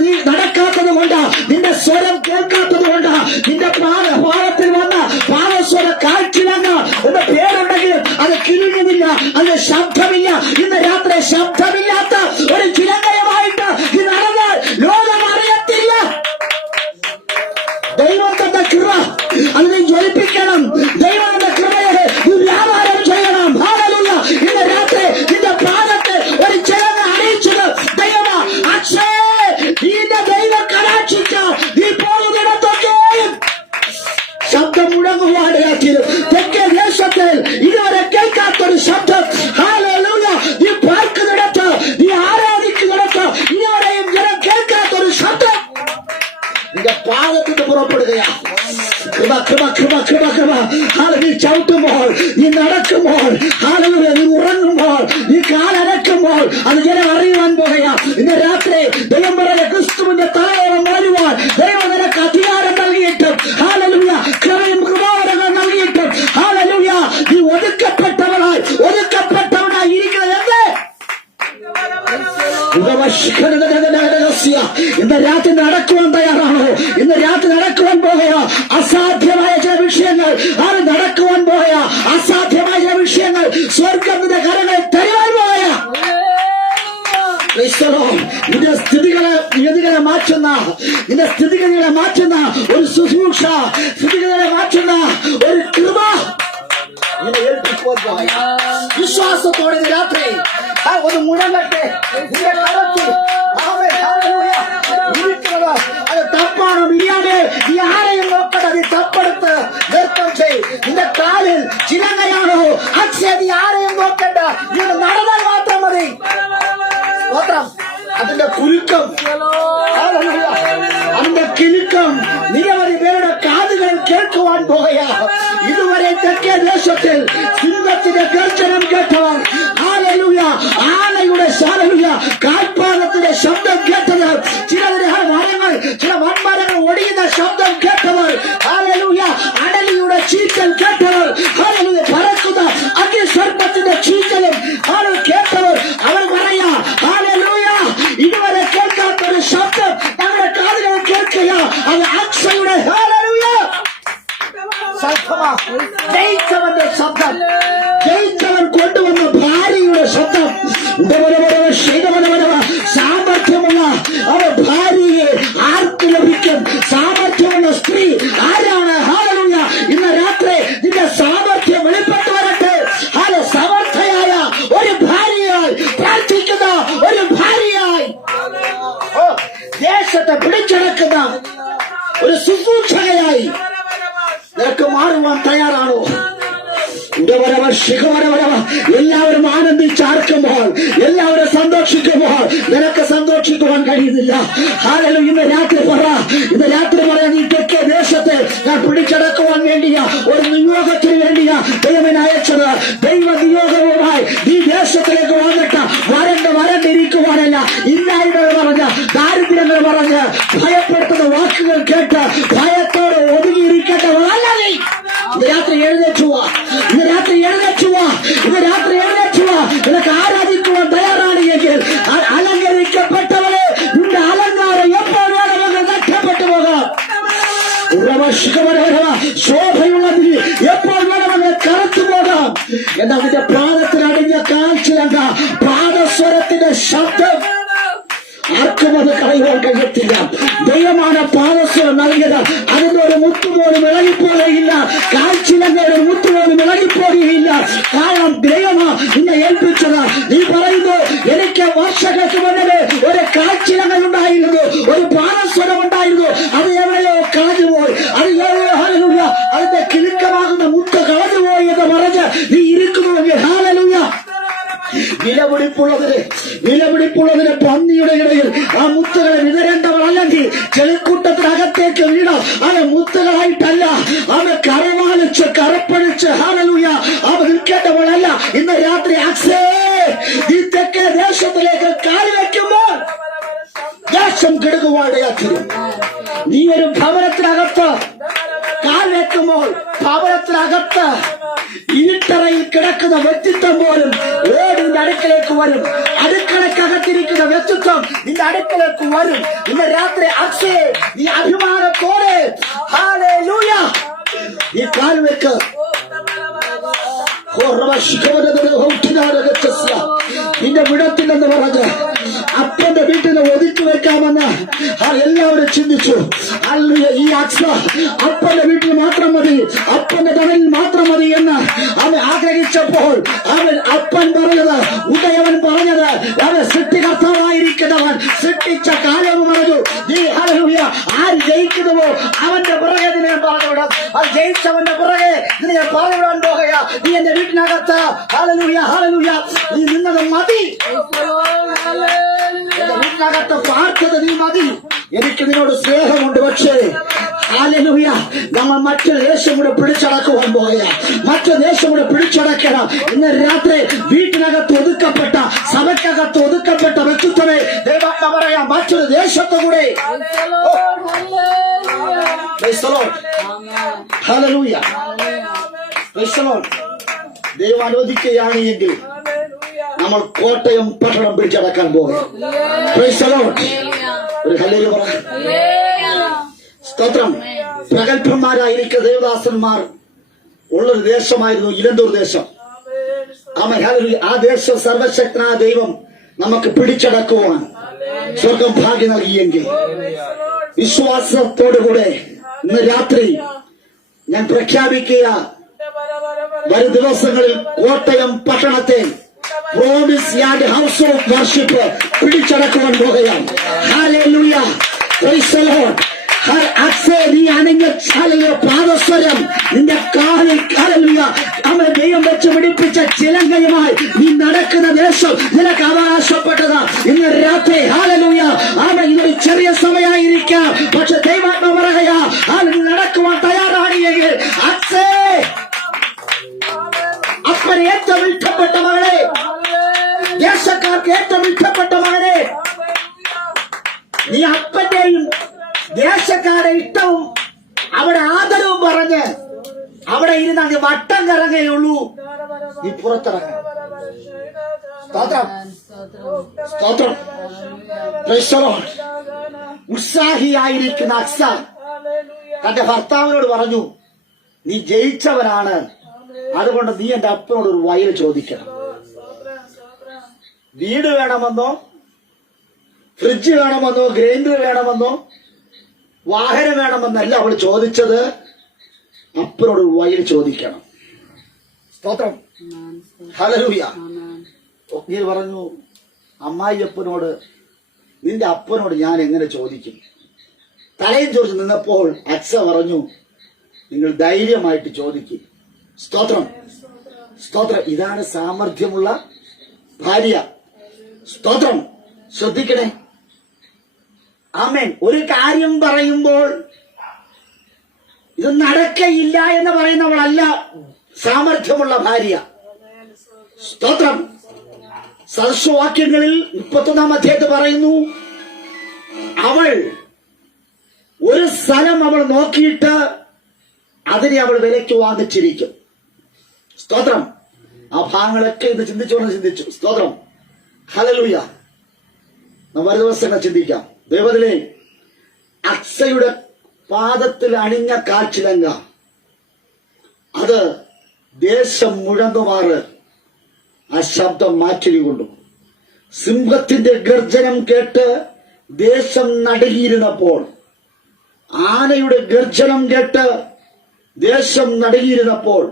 നീ നടക്കാത്തത് കൊണ്ട്, നിന്റെ സ്വരം കേൾക്കാത്തത് കൊണ്ട്, നിന്റെ പാദത്തിൽ വന്ന പാദസ്വര കാഴ്ചവെന്ന എന്ന പേരുണ്ടെങ്കിൽ അത് കിലുങ്ങുന്നില്ല, അതിന് ശബ്ദമില്ല. ഇന്ന് രാത്രി ശബ്ദമില്ലാത്ത ഒരു ചിലങ്കയമായിട്ട് നീ നടന്നാൽ ലോകം അറിയത്തില്ല. ദൈവം തന്ന കൃപ അതിനെ ജ്വലിപ്പിക്കണം. ദൈവം തന്ന കൃപയെ നീ വ്യാപാരം ചെയ്യണം. ഹല്ലേലൂയ. ഇന്ന് രാത്രി നിന്റെ പാദത്തെ ഒരു ചിലങ്ക അണിയിച്ചത് ദൈവ അക്ഷേ നിന്റെ ദൈവം കടാക്ഷിച്ച നീ പോകുന്നിടത്തൊക്കെയും ശബ്ദം മുഴങ്ങുവാനാക്കിയത്. തെക്കേ ദേശത്തിൽ ഇതുവരെ കേൾക്കാത്തൊരു ശബ്ദം. ഹല്ലേലൂയ. നീ പാർക്കുന്നിടത്ത്, നീ ആരാധിക്കുന്നിടത്ത് ഇതുവരെയും ജനം കേൾക്കാത്തൊരു ശബ്ദം നിന്റെ പാദത്തിന് പുറപ്പെടുകയാണ്. കൃപ കൃപ കൃപ കൃപ കൃപ. നീ ചവിട്ടുമ്പോൾ, നീ നടക്കുമ്പോൾ, നീ ഉറങ്ങുമ്പോൾ, നീ കാലനക്കുമ്പോൾ അത് ജനം അറിയുവാൻ പോകുക. ഇന്ന് രാത്രി ദൈവം പറയുന്ന ക്രിസ്തുവിന്റെ തലയോളം വളരുവാൻ ദൈവം നിനക്ക് അധികാരം നൽകിയിട്ടും, ഹല്ലേലൂയ കൃപയും കൃപാവരങ്ങൾ നൽകിയിട്ടും, ഹല്ലേലൂയ നീ ഒതുക്കപ്പെട്ടവനായി ഇരിക്കുന്നത് എന്ത്? ഇന്ന് രാത്രി നടക്കുവാൻ തയ്യാറാണോ? ഇന്ന് രാത്രി നടക്കുവാൻ പോകുക. അസാധ്യമായ ചില വിഷയങ്ങൾ അത് നടക്കുവാൻ പോകുക. അസാധ്യമായ ചില വിഷയങ്ങൾ സ്വർഗം നിന്റെ കരങ്ങൾ തരുവാൻ പോകുക. നിന്റെ സ്ഥിതികളെ മാറ്റുന്ന, നിന്റെ സ്ഥിതിഗതികളെ മാറ്റുന്ന ഒരു ശുശ്രൂഷ, സ്ഥിതിഗതികളെ മാറ്റുന്ന ഒരു കൃപ വിശ്വാസത്തോടെ രാത്രി ഒന്ന് മുഴങ്ങട്ടെ. നിന്റെ കരത്തിൽ നീ ആരെയും നോക്കണ്ട, നീ ഒന്ന് നടന്നാൽ മാത്രം മതി. സ്തോത്രം. അതിന്റെ കുലുക്കം, ഹല്ലേലൂയ, അതിന്റെ കിലുക്കം നിരവധി പേരുടെ കാതുകൾ കേൾക്കുവാൻ പോകയാ. ഇതുവരെ തെക്കേ ദേശത്തിൽ സിംഹത്തിന്റെ ഗർജനം കേട്ടവർ, ഹല്ലേലൂയ, ആനയുടെ ഹല്ലേലൂയ കാൽപ്പാദത്തിന്റെ ശബ്ദം കേട്ടത്, ചില വൻമരങ്ങൾ ഒടിയുന്ന ശബ്ദം കേട്ടവർ, ഹല്ലേലൂയ, അടലിയുടെ ചീറ്റൽ കേട്ടവർ, ഹല്ലേലൂയ, പറക്കുന്ന അഗ്നിസർപ്പത്തിന്റെ ചീറ്റലും കേട്ടവർ, അവർ പറയാ, ഹല്ലേലൂയ, ഇതുവരെ കേൾക്കാത്ത ഒരു ശബ്ദം ഞങ്ങളുടെ കാതുകൾ കേൾക്കുക. അത് അക്ഷയുടെ ഹല്ലേലൂയ ശബ്ദമാ. ജയിച്ചവന്റെ ശബ്ദം, ജയിച്ചവൻ കൊണ്ടുവന്ന ഭാര്യയുടെ ശബ്ദം. സാമർഥ്യമുള്ള അവർ ഭാര്യയെ ആർക്ക് ലഭിക്കും? സാമർഥ്യമുള്ള സ്ത്രീ ആരാണ്? ഹല്ലേലൂയ, ഇന്ന് രാത്രി നിന്റെ സാമർഥ്യം വെളിപ്പെട്ടു വരട്ടെ. സമർത്ഥയായ ഒരു ഭാര്യയായി, പ്രാർത്ഥിക്കുന്ന ഒരു ഭാര്യയായി, ദേശത്തെ പിടിച്ചെടുക്കുന്ന ഒരു ശുശ്രൂഷകയായി നിനക്ക് മാറുവാൻ തയ്യാറാണോ? എല്ലാവരും ആനന്ദിച്ചാർക്കുമ്പോൾ, എല്ലാവരും സന്തോഷിക്കുമ്പോൾ നിനക്ക് സന്തോഷിക്കുവാൻ കഴിയുന്നില്ല. ഹല്ലേലൂയ, ഇന്ന് രാത്രി പറയാ, നീ തെക്കേ ദേശത്തെ ഞാൻ പിടിച്ചടക്കുവാൻ വേണ്ടിയാ, ഒരു നിയോഗത്തിന് വേണ്ടിയാ ദൈവം അയച്ചത്. ദൈവ നിയോഗവുമായി ഈ ദേശത്തിലേക്ക് വന്നിട്ട് വരണ്ടിരിക്കുവാനല്ല, ഇല്ലായ്മകൾ പറഞ്ഞ്, ദാരിദ്ര്യങ്ങൾ പറഞ്ഞ്, ഭയപ്പെടുത്തുന്ന വാക്കുകൾ കേട്ട് ഭയത്തോടെ ഒതുങ്ങിയിരിക്കേണ്ടവരല്ല നീ. ഇന്ന് രാത്രി എഴുന്നേറ്റുവാ, നിനക്ക് ആരാധിക്കുവാൻ തയ്യാറാണ് എങ്കിൽ, അലങ്കരിക്കപ്പെട്ടവരെ നിന്റെ അലങ്കാരം എപ്പോൾ വേണമെന്ന് നഷ്ടപ്പെട്ടു പോകാം. ശോഭയുള്ളതിന് എപ്പോൾ വേണമെന്ന് കറുത്തു പോകാം. എന്നാൽ നിന്റെ പാദത്തിനടിഞ്ഞ കാഴ്ചയല്ല, പാദസ്വരത്തിന്റെ ശബ്ദം ആർക്കും അത് കളയുവാൻ കഴിയത്തില്ല. ദൈവമാണ് പാദസ്വരം നൽകിയത്. അതിന്റെ ഒരു മുത്തുപോലും ഇളകിപ്പോകുകയില്ല. കാഴ്ചയിലൊക്കെ ഒരു മുത്തുപോലും ഇളകിപ്പോകുകയില്ല. കാരണം ദൈവമാ നിന്നെ ഏൽപ്പിച്ചത്. നീ പറയുന്നു, എനിക്ക് വർഷങ്ങൾക്ക് മുന്നേ ഒരു കാഴ്ചയിലങ്ങൾ ഉണ്ടായിരുന്നു, ഒരു പാദസ്വരം ഉണ്ടായിരുന്നു, അത് എവിടെയോ കളഞ്ഞുപോയി. അത് ഹല്ലേലൂയ, അതിന്റെ കിലുക്കമാകുന്ന മുത്ത് കളഞ്ഞുപോയി എന്ന് പറഞ്ഞ് നീ ഇരിക്കുന്നുവെങ്കിൽ, ഹല്ലേലൂയ, വിലപിടിപ്പുള്ളതിന് പന്നിയുടെ ഇടയിൽ ആ മുത്തുകളെ വിതരേണ്ടവർ, അല്ലെങ്കിൽ ചെളിക്കൂട്ടത്തിനകത്തേക്ക് വീണ അത് മുത്തുകളായിട്ടല്ല, അത് കറവാളിച്ച് കറപ്പഴിച്ച് ഹല്ലേലൂയ അവ നിൽക്കേണ്ടവളല്ല. ഇന്ന് രാത്രി അക്സേ ഈ തെക്കേ ദേശത്തിലേക്ക് കാൽ വയ്ക്കുമ്പോൾ ദേശം കെടുകുവാടയാക്കിരും. നീ ഒരു ഭവനത്തിനകത്ത് കാൽ വെക്കുമ്പോൾ ഭവനത്തിനകത്ത് ഇരുട്ടറയിൽ കിടക്കുന്ന വ്യക്തിത്വം പോലും ഓടിന്റെ അടുക്കലേക്ക് വരും. അടുക്കളക്കകത്തിരിക്കുന്ന വ്യക്തിത്വം നിന്റെ അടുക്കലേക്ക് വരും. ഇന്ന് രാത്രി അക്ഷേ നീ അഭിമാനത്തോടെ ഹല്ലേലൂയ ഈ കാൽ വെക്ക്. നിന്റെ വിടത്തില്ലെന്ന് പറഞ്ഞ് അപ്പന്റെ വീട്ടിൽ നിന്ന് ഒതുക്കി വെക്കാമെന്ന് എല്ലാവരും ചിന്തിച്ചു. ഈ അക്സ അപ്പന്റെ വീട്ടിൽ മാത്രം മതി, അപ്പന്റെ തണലിൽ മാത്രം മതി എന്ന് അവൻ ആഗ്രഹിച്ചപ്പോൾ അപ്പൻ പറഞ്ഞത്, ഉദയവൻ പറഞ്ഞത്, അവൻ സൃഷ്ടികർത്താവായിരിക്കുന്നവൻ സൃഷ്ടിച്ച കാലം പറഞ്ഞു. നീ ഹല്ലേലൂയ ആര് ജയിക്കുന്നുവോ അവന്റെ പുറകെ നിന്നെ പറഞ്ഞുവിടാം. അത് ജയിച്ചവന്റെ പുറകെ നിന്നെ പറഞ്ഞുവിടാൻ പോകുക. നീ എന്റെ വീട്ടിനകത്ത് ഹല്ലേലൂയ നീ നിന്നത് മതി, വീട്ടിനകത്ത് പാർത്തത് നീ മതി. എനിക്ക് നിന്നോട് സ്നേഹമുണ്ട്. പക്ഷേ ഹല്ലേലൂയ നമ്മൾ മറ്റൊരു ദേശം കൂടെ പിടിച്ചടക്കുവാൻ പോകുക. മറ്റൊരു ദേശം കൂടെ പിടിച്ചടക്കണം. ഇന്ന് രാത്രി വീട്ടിനകത്ത് ഒതുക്കപ്പെട്ട, സഭയ്ക്കകത്ത് ഒതുക്കപ്പെട്ട വ്യക്തിത്വമേ ദൈവം പറയാം, മറ്റൊരു ദേശത്തു കൂടെ ഹല്ലേലൂയ ദൈവം അനുവദിക്കുകയാണ് എങ്കിൽ നമ്മൾ കോട്ടയം പട്ടണം പിടിച്ചടക്കാൻ പോകും. ഒരു ഹല്ലേലൂയ പറയാം. സ്തോത്രം. പ്രഗത്ഭന്മാരായിരിക്കുന്ന ദേവദാസന്മാർ ഉള്ളൊരു ദേശമായിരുന്നു ഇലന്തൂർ ദേശം. ആ ദേശം സർവശക്തനായ ദൈവം നമുക്ക് പിടിച്ചടക്കുവാൻ സ്വർഗം ഭാഗ്യം നൽകിയെങ്കിൽ, വിശ്വാസത്തോടുകൂടെ ഇന്ന് രാത്രി ഞാൻ പ്രഖ്യാപിക്കുക, വരും ദിവസങ്ങളിൽ കോട്ടയം പട്ടണത്തെ Promise Land House of Worship പിടിച്ചടക്കുവാൻ പോകുകയാണ്. ഹല്ലേലൂയ, പ്രൈസ് ദി ലോർഡ്, അക്സേ നീ അനങ്ങ പാദസ്വരം നിന്റെ കാലിൽ ഹല്ലേലൂയ അവൻ ദൈവം വെച്ച് പിടിപ്പിച്ച ചിലങ്കയുമായി നീ നടക്കുന്ന ദേശം നിനക്ക് അവകാശപ്പെട്ടതാ ഇന്ന് രാത്രി. ഹല്ലേലൂയ അവൻ ഇതൊരു ചെറിയ സമയമായിരിക്കാം, പക്ഷെ ദൈവാത്മ പറയാ അവൻ നടക്കുവാൻ തയ്യാറാണെങ്കിൽ അക്സേ അപ്പന് ഏറ്റവും ഇഷ്ടപ്പെട്ട മകളെ, ദേശക്കാർക്ക് ഏറ്റവും ഇഷ്ടപ്പെട്ട മകനെ, നീ അപ്പന്റെയും ദേശക്കാരുടെ ഇഷ്ടവും അവിടെ ആദരവും പറഞ്ഞ് അവിടെ ഇരുന്ന് അങ്ങ് വട്ടം കറങ്ങുകയുള്ളൂ. നീ പുറത്തിറങ്ങ. സ്തോത്രം, സ്തോത്രം. Praise the Lord. ഉത്സാഹിയായിരിക്കുന്ന അക്സ തന്റെ ഭർത്താവിനോട് പറഞ്ഞു, നീ ജയിച്ചവനാണ്, അതുകൊണ്ട് നീ എന്റെ അപ്പനോട് ഒരു വയൽ ചോദിക്കണം. വീട് വേണമെന്നോ ഫ്രിഡ്ജ് വേണമെന്നോ ഗ്രൈൻഡർ വേണമെന്നോ വാഹനം വേണമെന്നല്ല അവൾ ചോദിച്ചത്, അപ്പനോട് ഒരു വയൽ ചോദിക്കണം. സ്തോത്രം, ഹല്ലേലൂയ. നീ പറഞ്ഞു, അമ്മായിയപ്പനോട് നിന്റെ അപ്പനോട് ഞാൻ എങ്ങനെ ചോദിക്കും? തലയും ചോദിച്ചു നിന്നപ്പോൾ അക്സ പറഞ്ഞു, നിങ്ങൾ ധൈര്യമായിട്ട് ചോദിക്കും. സ്തോത്രം, സ്തോത്രം. ഇതാണ് സാമർഥ്യമുള്ള ഭാര്യ. സ്തോത്രം. ശ്രദ്ധിക്കണേ. ആമേൻ. ഒരു കാര്യം പറയുമ്പോൾ ഇത് നടക്കയില്ല എന്ന് പറയുന്നവളല്ല സാമർഥ്യമുള്ള ഭാര്യ. സ്തോത്രം. സദൃശവാക്യങ്ങളിൽ 31-ാം അധ്യായത്തിൽ പറയുന്നു, അവൾ ഒരു സ്ഥലം അവൾ നോക്കിയിട്ട് അതിനെ അവൾ വിലയ്ക്ക് വാങ്ങിച്ചിരിക്കും. സ്തോത്രം. ആ ഭാഗങ്ങളൊക്കെ ഇത് ചിന്തിച്ചു. സ്തോത്രം, ഹല്ലേലൂയ. വരും ദിവസങ്ങൾ ചിന്തിക്കാം. ദൈവത്തിലെ അക്സയുടെ പാദത്തിൽ അണിഞ്ഞ കാൽച്ചിലങ്ക അത് ദേശം മുഴങ്ങുമാറ് ആ ശബ്ദം മാറ്റിക്കൊണ്ടു. സിംഹത്തിന്റെ ഗർജനം കേട്ട് ദേശം നടുങ്ങിയിരുന്നപ്പോൾ, ആനയുടെ ഗർജനം കേട്ട് ദേശം നടുങ്ങിയിരുന്നപ്പോൾ,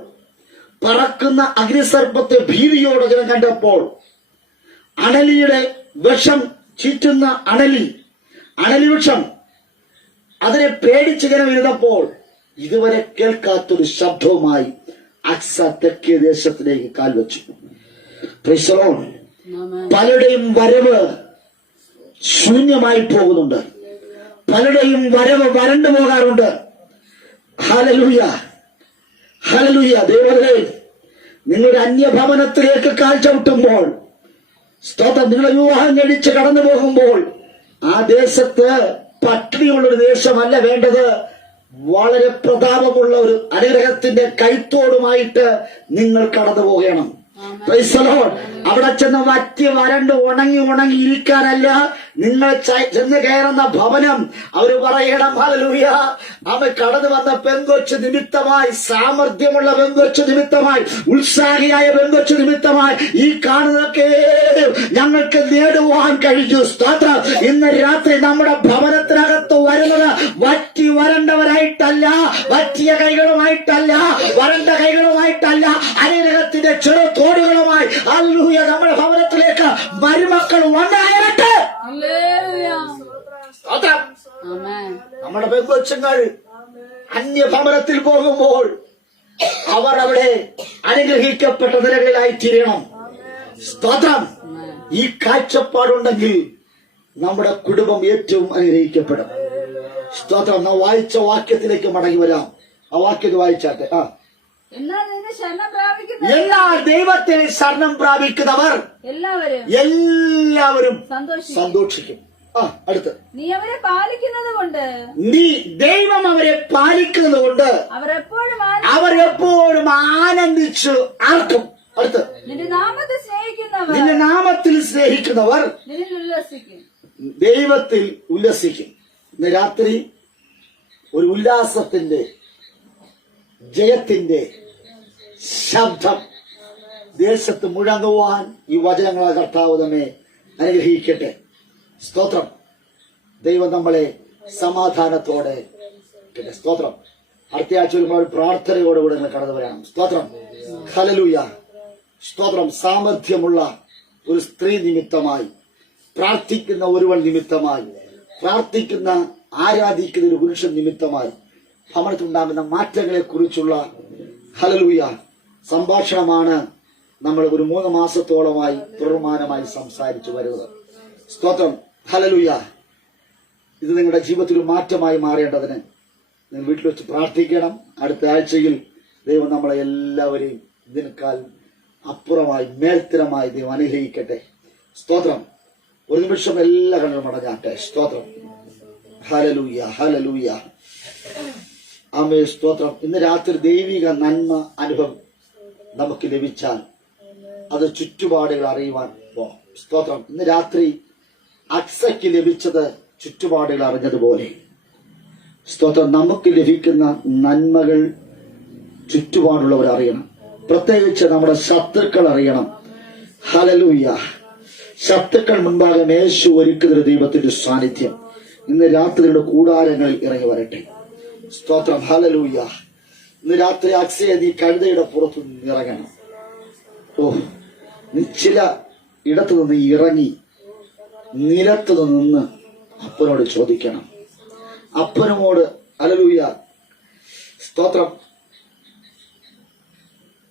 പറക്കുന്ന അഗ്നിസർപ്പത്തെ ഭീതിയോടെ ജനം കണ്ടപ്പോൾ, അണലിയുടെ വിഷം ചീറ്റുന്ന അണലി വിഷം അതിനെ പേടിച്ച് ജനം ഇരുന്നപ്പോൾ, ഇതുവരെ കേൾക്കാത്തൊരു ശബ്ദവുമായി അക്സ തെക്കേ ദേശത്തിലേക്ക് കാൽവെച്ചു. Praise the Lord. പലരുടെയും വരവ് ശൂന്യമായി പോകുന്നുണ്ട്, പലരുടെയും വരവ് വരണ്ടു പോകാറുണ്ട്. Hallelujah, hallelujah. ദൈവമേ, നിങ്ങളുടെ അന്യഭവനത്തിലേക്ക് കാൽ ചവിട്ടുമ്പോൾ, സ്തോത്രം, നിങ്ങളെ വിവാഹം കഴിച്ച് കടന്നു പോകുമ്പോൾ ആ ദേശത്ത് പട്ടിണിയുള്ളൊരു ദേശമല്ല വേണ്ടത്, വളരെ പ്രതാപമുള്ള ഒരു അനുഗ്രഹത്തിന്റെ കൈത്തോടുമായിട്ട് നിങ്ങൾ കടന്നു പോകണം. Praise the Lord. അവിടെ ചെന്ന് വറ്റി വരണ്ട് ഉണങ്ങി ഇരിക്കാനല്ല നിങ്ങൾ ചെന്ന് കയറുന്ന ഭവനം അവര് പറയണം, ഹല്ലേലൂയ, അവൻ കടന്നു വന്ന പെങ്കൊച്ച് നിമിത്തമായി, സാമർഥ്യമുള്ള പെങ്കൊച്ച് നിമിത്തമായി, ഉത്സാഹിയായ പെങ്കൊച്ച് നിമിത്തമായി ഈ കാണുന്നതൊക്കെ ഞങ്ങൾക്ക് നേടുവാൻ കഴിഞ്ഞു. സ്തോത്രം. ഇന്ന് രാത്രി നമ്മുടെ ഭവനത്തിനകത്ത് വരുന്നത് വറ്റി വരണ്ടവരായിട്ടല്ല, വറ്റിയ കൈകളുമായിട്ടല്ല, വരണ്ട കൈകളുമായിട്ടല്ല, അനുഗ്രഹത്തിന്റെ ചെറു തോടുകളുമായി ഹല്ലേലൂയ നമ്മുടെ ഭവനത്തിലേക്ക് മരുമക്കൾ വന്നയറട്ടെ. നമ്മുടെ പെൺകൊച്ചുങ്ങൾ അന്യഭവനത്തിൽ പോകുമ്പോൾ അവർ അവിടെ അനുഗ്രഹിക്കപ്പെട്ട നിലകളിലായി തീരണം. സ്തോത്രം. ഈ കാഴ്ചപ്പാടുണ്ടെങ്കിൽ നമ്മുടെ കുടുംബം ഏറ്റവും അനുഗ്രഹിക്കപ്പെടും. സ്തോത്രം. നാം വായിച്ച വാക്യത്തിലേക്ക് മടങ്ങി വരാം. ആ വാക്യം വായിച്ചാട്ടെ. എന്നാൽ ദൈവത്തിൽ ശരണം പ്രാപിക്കുന്നവർ എല്ലാവരും സന്തോഷിക്കും. അടുത്ത്, നീ അവരെ പാലിക്കുന്നത് കൊണ്ട്, നീ ദൈവം അവരെ പാലിക്കുന്നത് കൊണ്ട് അവരെപ്പോഴും ആനന്ദിച്ചു ആർക്കും. അടുത്ത്, നിന്റെ നാമത്തിൽ സ്നേഹിക്കുന്നവർ ദൈവത്തിൽ ഉല്ലസിക്കും. ഇന്ന് രാത്രി ഒരു ഉല്ലാസത്തിന്റെ, ജയത്തിന്റെ ശബ്ദം ദേശത്ത് മുഴങ്ങുവാൻ ഈ വചനങ്ങളെ കർത്താവ് നമ്മെ അനുഗ്രഹിക്കട്ടെ. സ്തോത്രം. ദൈവം നമ്മളെ സമാധാനത്തോടെ. സ്തോത്രം. അടുത്ത ആഴ്ച ഒരു പ്രാർത്ഥനയോടുകൂടെ നിങ്ങൾ കടന്നു വരണം. സ്തോത്രം. ഹല്ലേലൂയ. സ്തോത്രം. സാമർഥ്യമുള്ള ഒരു സ്ത്രീ നിമിത്തമായി, പ്രാർത്ഥിക്കുന്ന ഒരുവൾ നിമിത്തമായി, പ്രാർത്ഥിക്കുന്ന ആരാധിക്കുന്ന ഒരു പുരുഷൻ നിമിത്തമായി ഭവനത്തിലുണ്ടാകുന്ന മാറ്റങ്ങളെ കുറിച്ചുള്ള ഹല്ലേലൂയ സംഭാഷണമാണ് നമ്മൾ ഒരു 3 മാസത്തോളമായി തുടർമാനമായി സംസാരിച്ചു വരുന്നത്. സ്തോത്രം. ഹല്ലേലൂയ. ഇത് നിങ്ങളുടെ ജീവിതത്തിൽ ഒരു മാറ്റമായി മാറേണ്ടതിന് നിങ്ങൾ വീട്ടിൽ വെച്ച് പ്രാർത്ഥിക്കണം. അടുത്ത ആഴ്ചയിൽ ദൈവം നമ്മളെ എല്ലാവരെയും ഇതിനേക്കാൾ അപ്പുറമായി മേൽത്തരമായി ദൈവം അനുഗ്രഹിക്കട്ടെ. സ്തോത്രം. ഒരു നിമിഷം എല്ലാ കണ്ണുകളും അടഞ്ഞാട്ടെ. സ്തോത്രം. ഹല്ലേലൂയ, ഹല്ലേലൂയ, ആമേൻ. സ്തോത്രം. ഇന്ന് രാത്രി ദൈവിക നന്മ അനുഭവം നമുക്ക് ലഭിച്ചാൽ അത് ചുറ്റുപാടുകൾ അറിയുവാൻ പോകാം. സ്തോത്രം. ഇന്ന് രാത്രി അക്സയ്ക്ക് ലഭിച്ചത് ചുറ്റുപാടുകൾ അറിഞ്ഞതുപോലെ സ്തോത്രം നമുക്ക് ലഭിക്കുന്ന നന്മകൾ ചുറ്റുപാടുള്ളവർ അറിയണം. പ്രത്യേകിച്ച് നമ്മുടെ ശത്രുക്കൾ അറിയണം. ഹല്ലേലൂയ. ശത്രുക്കൾ മുൻപാകെ യേശു ഒരുക്കുന്ന ദൈവത്തിന്റെ സാന്നിധ്യം ഇന്ന് രാത്രിയുടെ കൂടാരങ്ങളിൽ ഇറങ്ങി വരട്ടെ. സ്തോത്രം. ഹല്ലേലൂയ. ഇന്ന് രാത്രി അക്സയെ നീ കഴുതയുടെ പുറത്തു നിന്ന് ഇറങ്ങണം. നീ ചില ഇടത്തു നിന്ന് ഇറങ്ങി നിലത്തു നിന്ന് അപ്പനോട് ചോദിക്കണം. അപ്പനോട് ഹല്ലേലൂയ സ്തോത്രം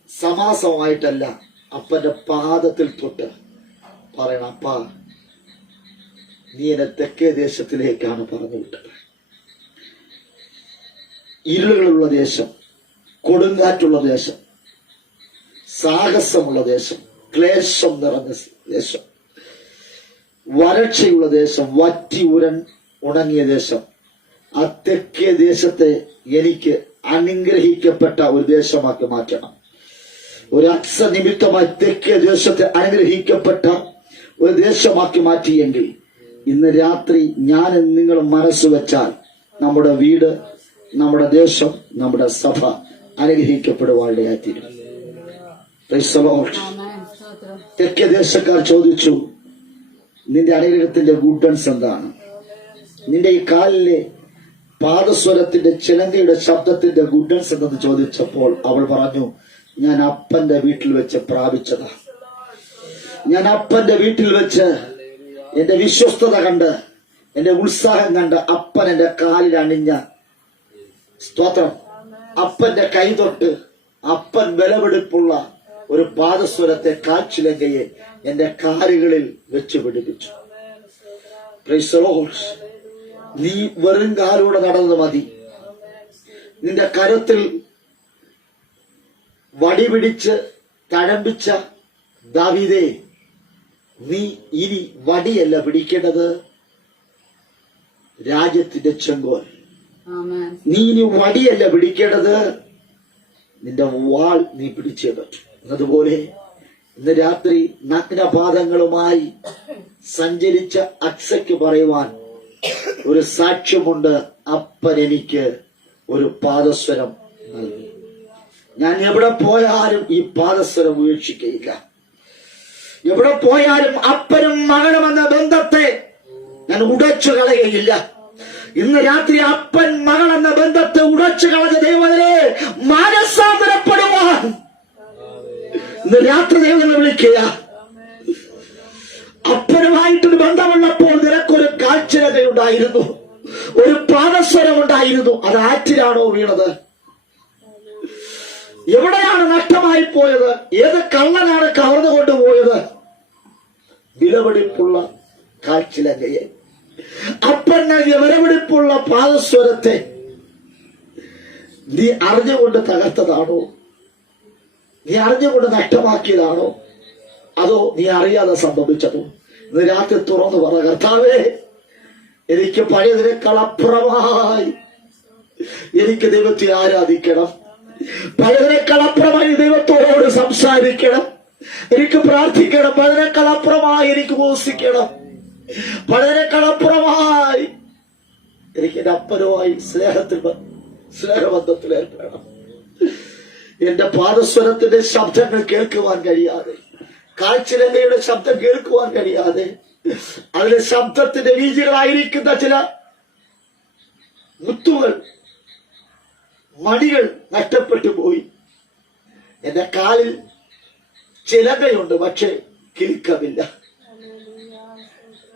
സമാസമായിട്ടല്ല, അപ്പന്റെ പാദത്തിൽ തൊട്ട് പറയണം, അപ്പാ നീ എന്നെ തെക്കേ ദേശത്തിലേക്കാണ് പറഞ്ഞു വിട്ടത്. ഇരുളുകളുള്ള ദേശം, കൊടുങ്കാറ്റുള്ള ദേശം, സാഹസമുള്ള ദേശം, ക്ലേശം നിറഞ്ഞ ദേശം, വരൾച്ചയുള്ള ദേശം, വറ്റി ഉണങ്ങിയ ദേശം. ആ തെക്കേ ദേശത്തെ എനിക്ക് അനുഗ്രഹിക്കപ്പെട്ട ഒരു ദേശമാക്കി മാറ്റണം. ഒരു അക്സ നിമിത്തമായി തെക്കേ ദേശത്തെ അനുഗ്രഹിക്കപ്പെട്ട ഒരു ദേശമാക്കി മാറ്റിയെങ്കിൽ ഇന്ന് രാത്രി ഞാൻ നിങ്ങൾ മനസ്സ് വെച്ചാൽ നമ്മുടെ വീട്, നമ്മുടെ ദേശം, നമ്മുടെ സഭ അനുഗ്രഹിക്കപ്പെടുവാനിടയായിത്തീരും. തെക്കേ ദേശക്കാർ ചോദിച്ചു, നിന്റെ അനുഗ്രഹത്തിന്റെ ഗുഡൻസ് എന്താണ്? നിന്റെ ഈ കാലിലെ പാദസ്വരത്തിന്റെ ചിലങ്കയുടെ ശബ്ദത്തിന്റെ ഗുഡൻസ് എന്തെന്ന് ചോദിച്ചപ്പോൾ അവൾ പറഞ്ഞു, ഞാൻ അപ്പന്റെ വീട്ടിൽ വെച്ച് പ്രാപിച്ചതാ. ഞാൻ അപ്പന്റെ വീട്ടിൽ വെച്ച് എന്റെ വിശ്വസ്തത കണ്ട്, എന്റെ ഉത്സാഹം കണ്ട് അപ്പൻ എന്റെ കാലിൽ അണിഞ്ഞ സ്തോത്രം, അപ്പന്റെ കൈ തൊട്ട് അപ്പൻ വിലപിടിപ്പുള്ള ഒരു പാദസ്വരത്തെ കാച്ചിലങ്കയെ എന്റെ കാലുകളിൽ വെച്ച് പിടിപ്പിച്ചു. Price the Lord. നീ വെറും കാലോടെ നടന്നത് മതി. നിന്റെ കരത്തിൽ വടി പിടിച്ച് തഴമ്പിച്ച ദാവീദേ, നീ ഇനി വടിയല്ല പിടിക്കേണ്ടത്, രാജ്യത്തിന്റെ ചെങ്കോൽ. നീ ഇനി വടിയല്ല പിടിക്കേണ്ടത്, നിന്റെ വാൾ നീ പിടിച്ചേ പറ്റും. അതുപോലെ ഇന്ന് രാത്രി നഗ്നപാദങ്ങളുമായി സഞ്ചരിച്ച അക്സയ്ക്ക് പറയുവാൻ ഒരു സാക്ഷ്യമുണ്ട്. അപ്പൻ എനിക്ക് ഒരു പാദസ്വരം നൽകി. ഞാൻ എവിടെ പോയാലും ഈ പാദസ്വരം ഉപേക്ഷിക്കയില്ല. എവിടെ പോയാലും അപ്പനും മകളും എന്ന ബന്ധത്തെ ഞാൻ ഉടച്ചു കളയുകയില്ല. ഇന്ന് രാത്രി അപ്പൻ മകൾ എന്ന ബന്ധത്തെ ഉടച്ചു കളഞ്ഞ ദൈവത്തിനെ മാനസാന്തരപ്പെടുവാൻ ഇന്ന് രാത്രി ദൈവങ്ങളെ വിളിക്കുക. അപ്പനുമായിട്ടൊരു ബന്ധമുള്ളപ്പോൾ നിനക്കൊരു കാഴ്ചയുണ്ടായിരുന്നു, ഒരു പാദസ്വരം ഉണ്ടായിരുന്നു. അത് ആറ്റിലാണോ വീണത്? എവിടെയാണ് നഷ്ടമായി പോയത്? ഏത് കള്ളനാണ് കവർന്നു കൊണ്ടുപോയത്? വിലപിടിപ്പുള്ള കാഴ്ചലങ്കയെ, അപ്പൻ നൽകിയ വിലപിടിപ്പുള്ള പാദസ്വരത്തെ നീ അറിഞ്ഞുകൊണ്ട് തകർത്തതാണോ? നീ അറിഞ്ഞുകൊണ്ട് നഷ്ടമാക്കിയതാണോ? അതോ നീ അറിയാതെ സംഭവിച്ചതോ? ഇന്ന് രാത്രി തുറന്നു പറ, കർത്താവേ, എനിക്ക് പഴയതിനേക്കാൾ അപ്പുറമായി എനിക്ക് ദൈവത്തെ ആരാധിക്കണം. പഴയതിനേക്കാൾ അപ്പുറമായി ദൈവത്തോട് സംസാരിക്കണം. എനിക്ക് പ്രാർത്ഥിക്കണം. പഴയതിനേക്കാൾ അപ്പുറമായി എനിക്ക് ഉപവസിക്കണം. പഴയതിനേക്കാൾ അപ്പുറമായി എനിക്ക് എന്റെ അപ്പനുമായി സ്നേഹബന്ധത്തിൽ ഏർപ്പെടണം. എന്റെ പാദസ്വരത്തിന്റെ ശബ്ദങ്ങൾ കേൾക്കുവാൻ കഴിയാതെ, കാഴ്ചലങ്കയുടെ ശബ്ദം കേൾക്കുവാൻ കഴിയാതെ, അതിലെ ശബ്ദത്തിന്റെ വീഴ്ചകളായിരിക്കുന്ന ചില മുത്തുകൾ, മണികൾ നഷ്ടപ്പെട്ടു പോയി. എന്റെ കാലിൽ ചിലകയുണ്ട്, പക്ഷെ കിൽക്കമില്ല.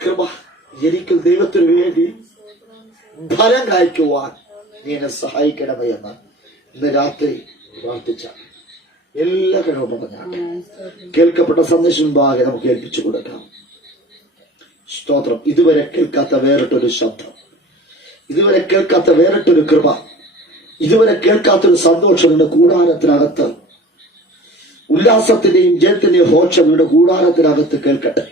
കൃപ എനിക്ക് ദൈവത്തിനു വേണ്ടി ഫലം കായ്ക്കുവാൻ നീ എന്നെ സഹായിക്കണമേ എന്ന് ഇന്ന് രാത്രി പ്രാർത്ഥിച്ച എല്ലാ കഴിവും പറഞ്ഞാട്ടെ. കേൾക്കപ്പെട്ട സന്ദേശം മുമ്പാകെ നമുക്ക് ഏൽപ്പിച്ചു കൊടുക്കാം. സ്തോത്രം. ഇതുവരെ കേൾക്കാത്ത വേറിട്ടൊരു ശബ്ദം, ഇതുവരെ കേൾക്കാത്ത വേറിട്ടൊരു കൃപ, ഇതുവരെ കേൾക്കാത്തൊരു സന്തോഷം നിങ്ങളുടെ കൂടാരത്തിനകത്ത്, ഉല്ലാസത്തിന്റെയും ജയത്തിന്റെയും ഹോഷം നിങ്ങളുടെ കൂടാരത്തിനകത്ത് കേൾക്കട്ടെ.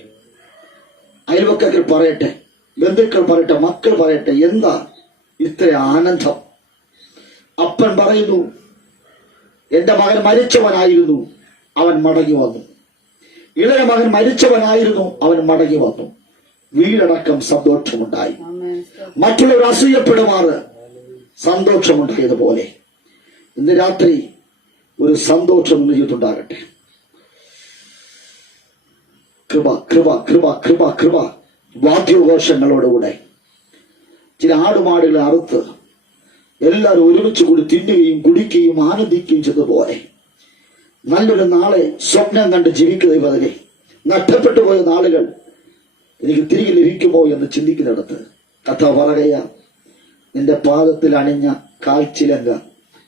അയൽവക്കൽ പറയട്ടെ, ബന്ധുക്കൾ പറയട്ടെ, മക്കൾ പറയട്ടെ, എന്താ ഇത്ര ആനന്ദം? അപ്പൻ പറയുന്നു, എന്റെ മകൻ മരിച്ചവനായിരുന്നു, അവൻ മടങ്ങി വന്നു. ഇളയ മകൻ മരിച്ചവനായിരുന്നു, അവൻ മടങ്ങി വന്നു. വീടടക്കം സന്തോഷമുണ്ടായി. മറ്റുള്ളവർ അസൂയപ്പെടുമാറ് സന്തോഷമുണ്ടായതുപോലെ ഇന്ന് രാത്രി ഒരു സന്തോഷം ഉണ്ടാകട്ടെ. കൃപ കൃപ കൃപ കൃപ കൃപ. വാദ്യോഘോഷങ്ങളോടുകൂടെ ചില ആടുമാടുകളെ അറുത്ത് എല്ലാവരും ഒരുമിച്ച് കൂടി തിന്നുകയും കുടിക്കുകയും ആനന്ദിക്കുകയും ചെയ്തതുപോലെ നല്ലൊരു നാളെ സ്വപ്നം കണ്ട് ജീവിക്കുന്ന പതിനെ നഷ്ടപ്പെട്ടു പോയ നാളുകൾ എനിക്ക് തിരികെ ലഭിക്കുമോ എന്ന് ചിന്തിക്കുന്നിടത്ത് കഥ പറയുക, നിന്റെ പാദത്തിൽ അണിഞ്ഞ കാൽച്ചിലങ്ക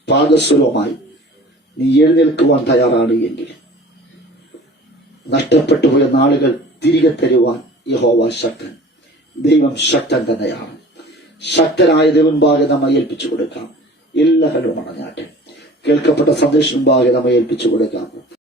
പാദസ്വരവുമായി നീ എഴുന്നേൽക്കുവാൻ തയ്യാറാണ് എങ്കിൽ നഷ്ടപ്പെട്ടു പോയ നാളുകൾ തിരികെ തരുവാൻ യഹോവ ശക്തൻ. ദൈവം ശക്തൻ തന്നെയാണ്. ശക്തനായ ദൈവൻപാകെ നമ്മെ ഏൽപ്പിച്ചു കൊടുക്കാം. എല്ലാ കഴിവും അണഞ്ഞാട്ടെ. കേൾക്കപ്പെട്ട സന്ദേശം മുമ്പാകെ നമ്മെ ഏൽപ്പിച്ചു കൊടുക്കാം.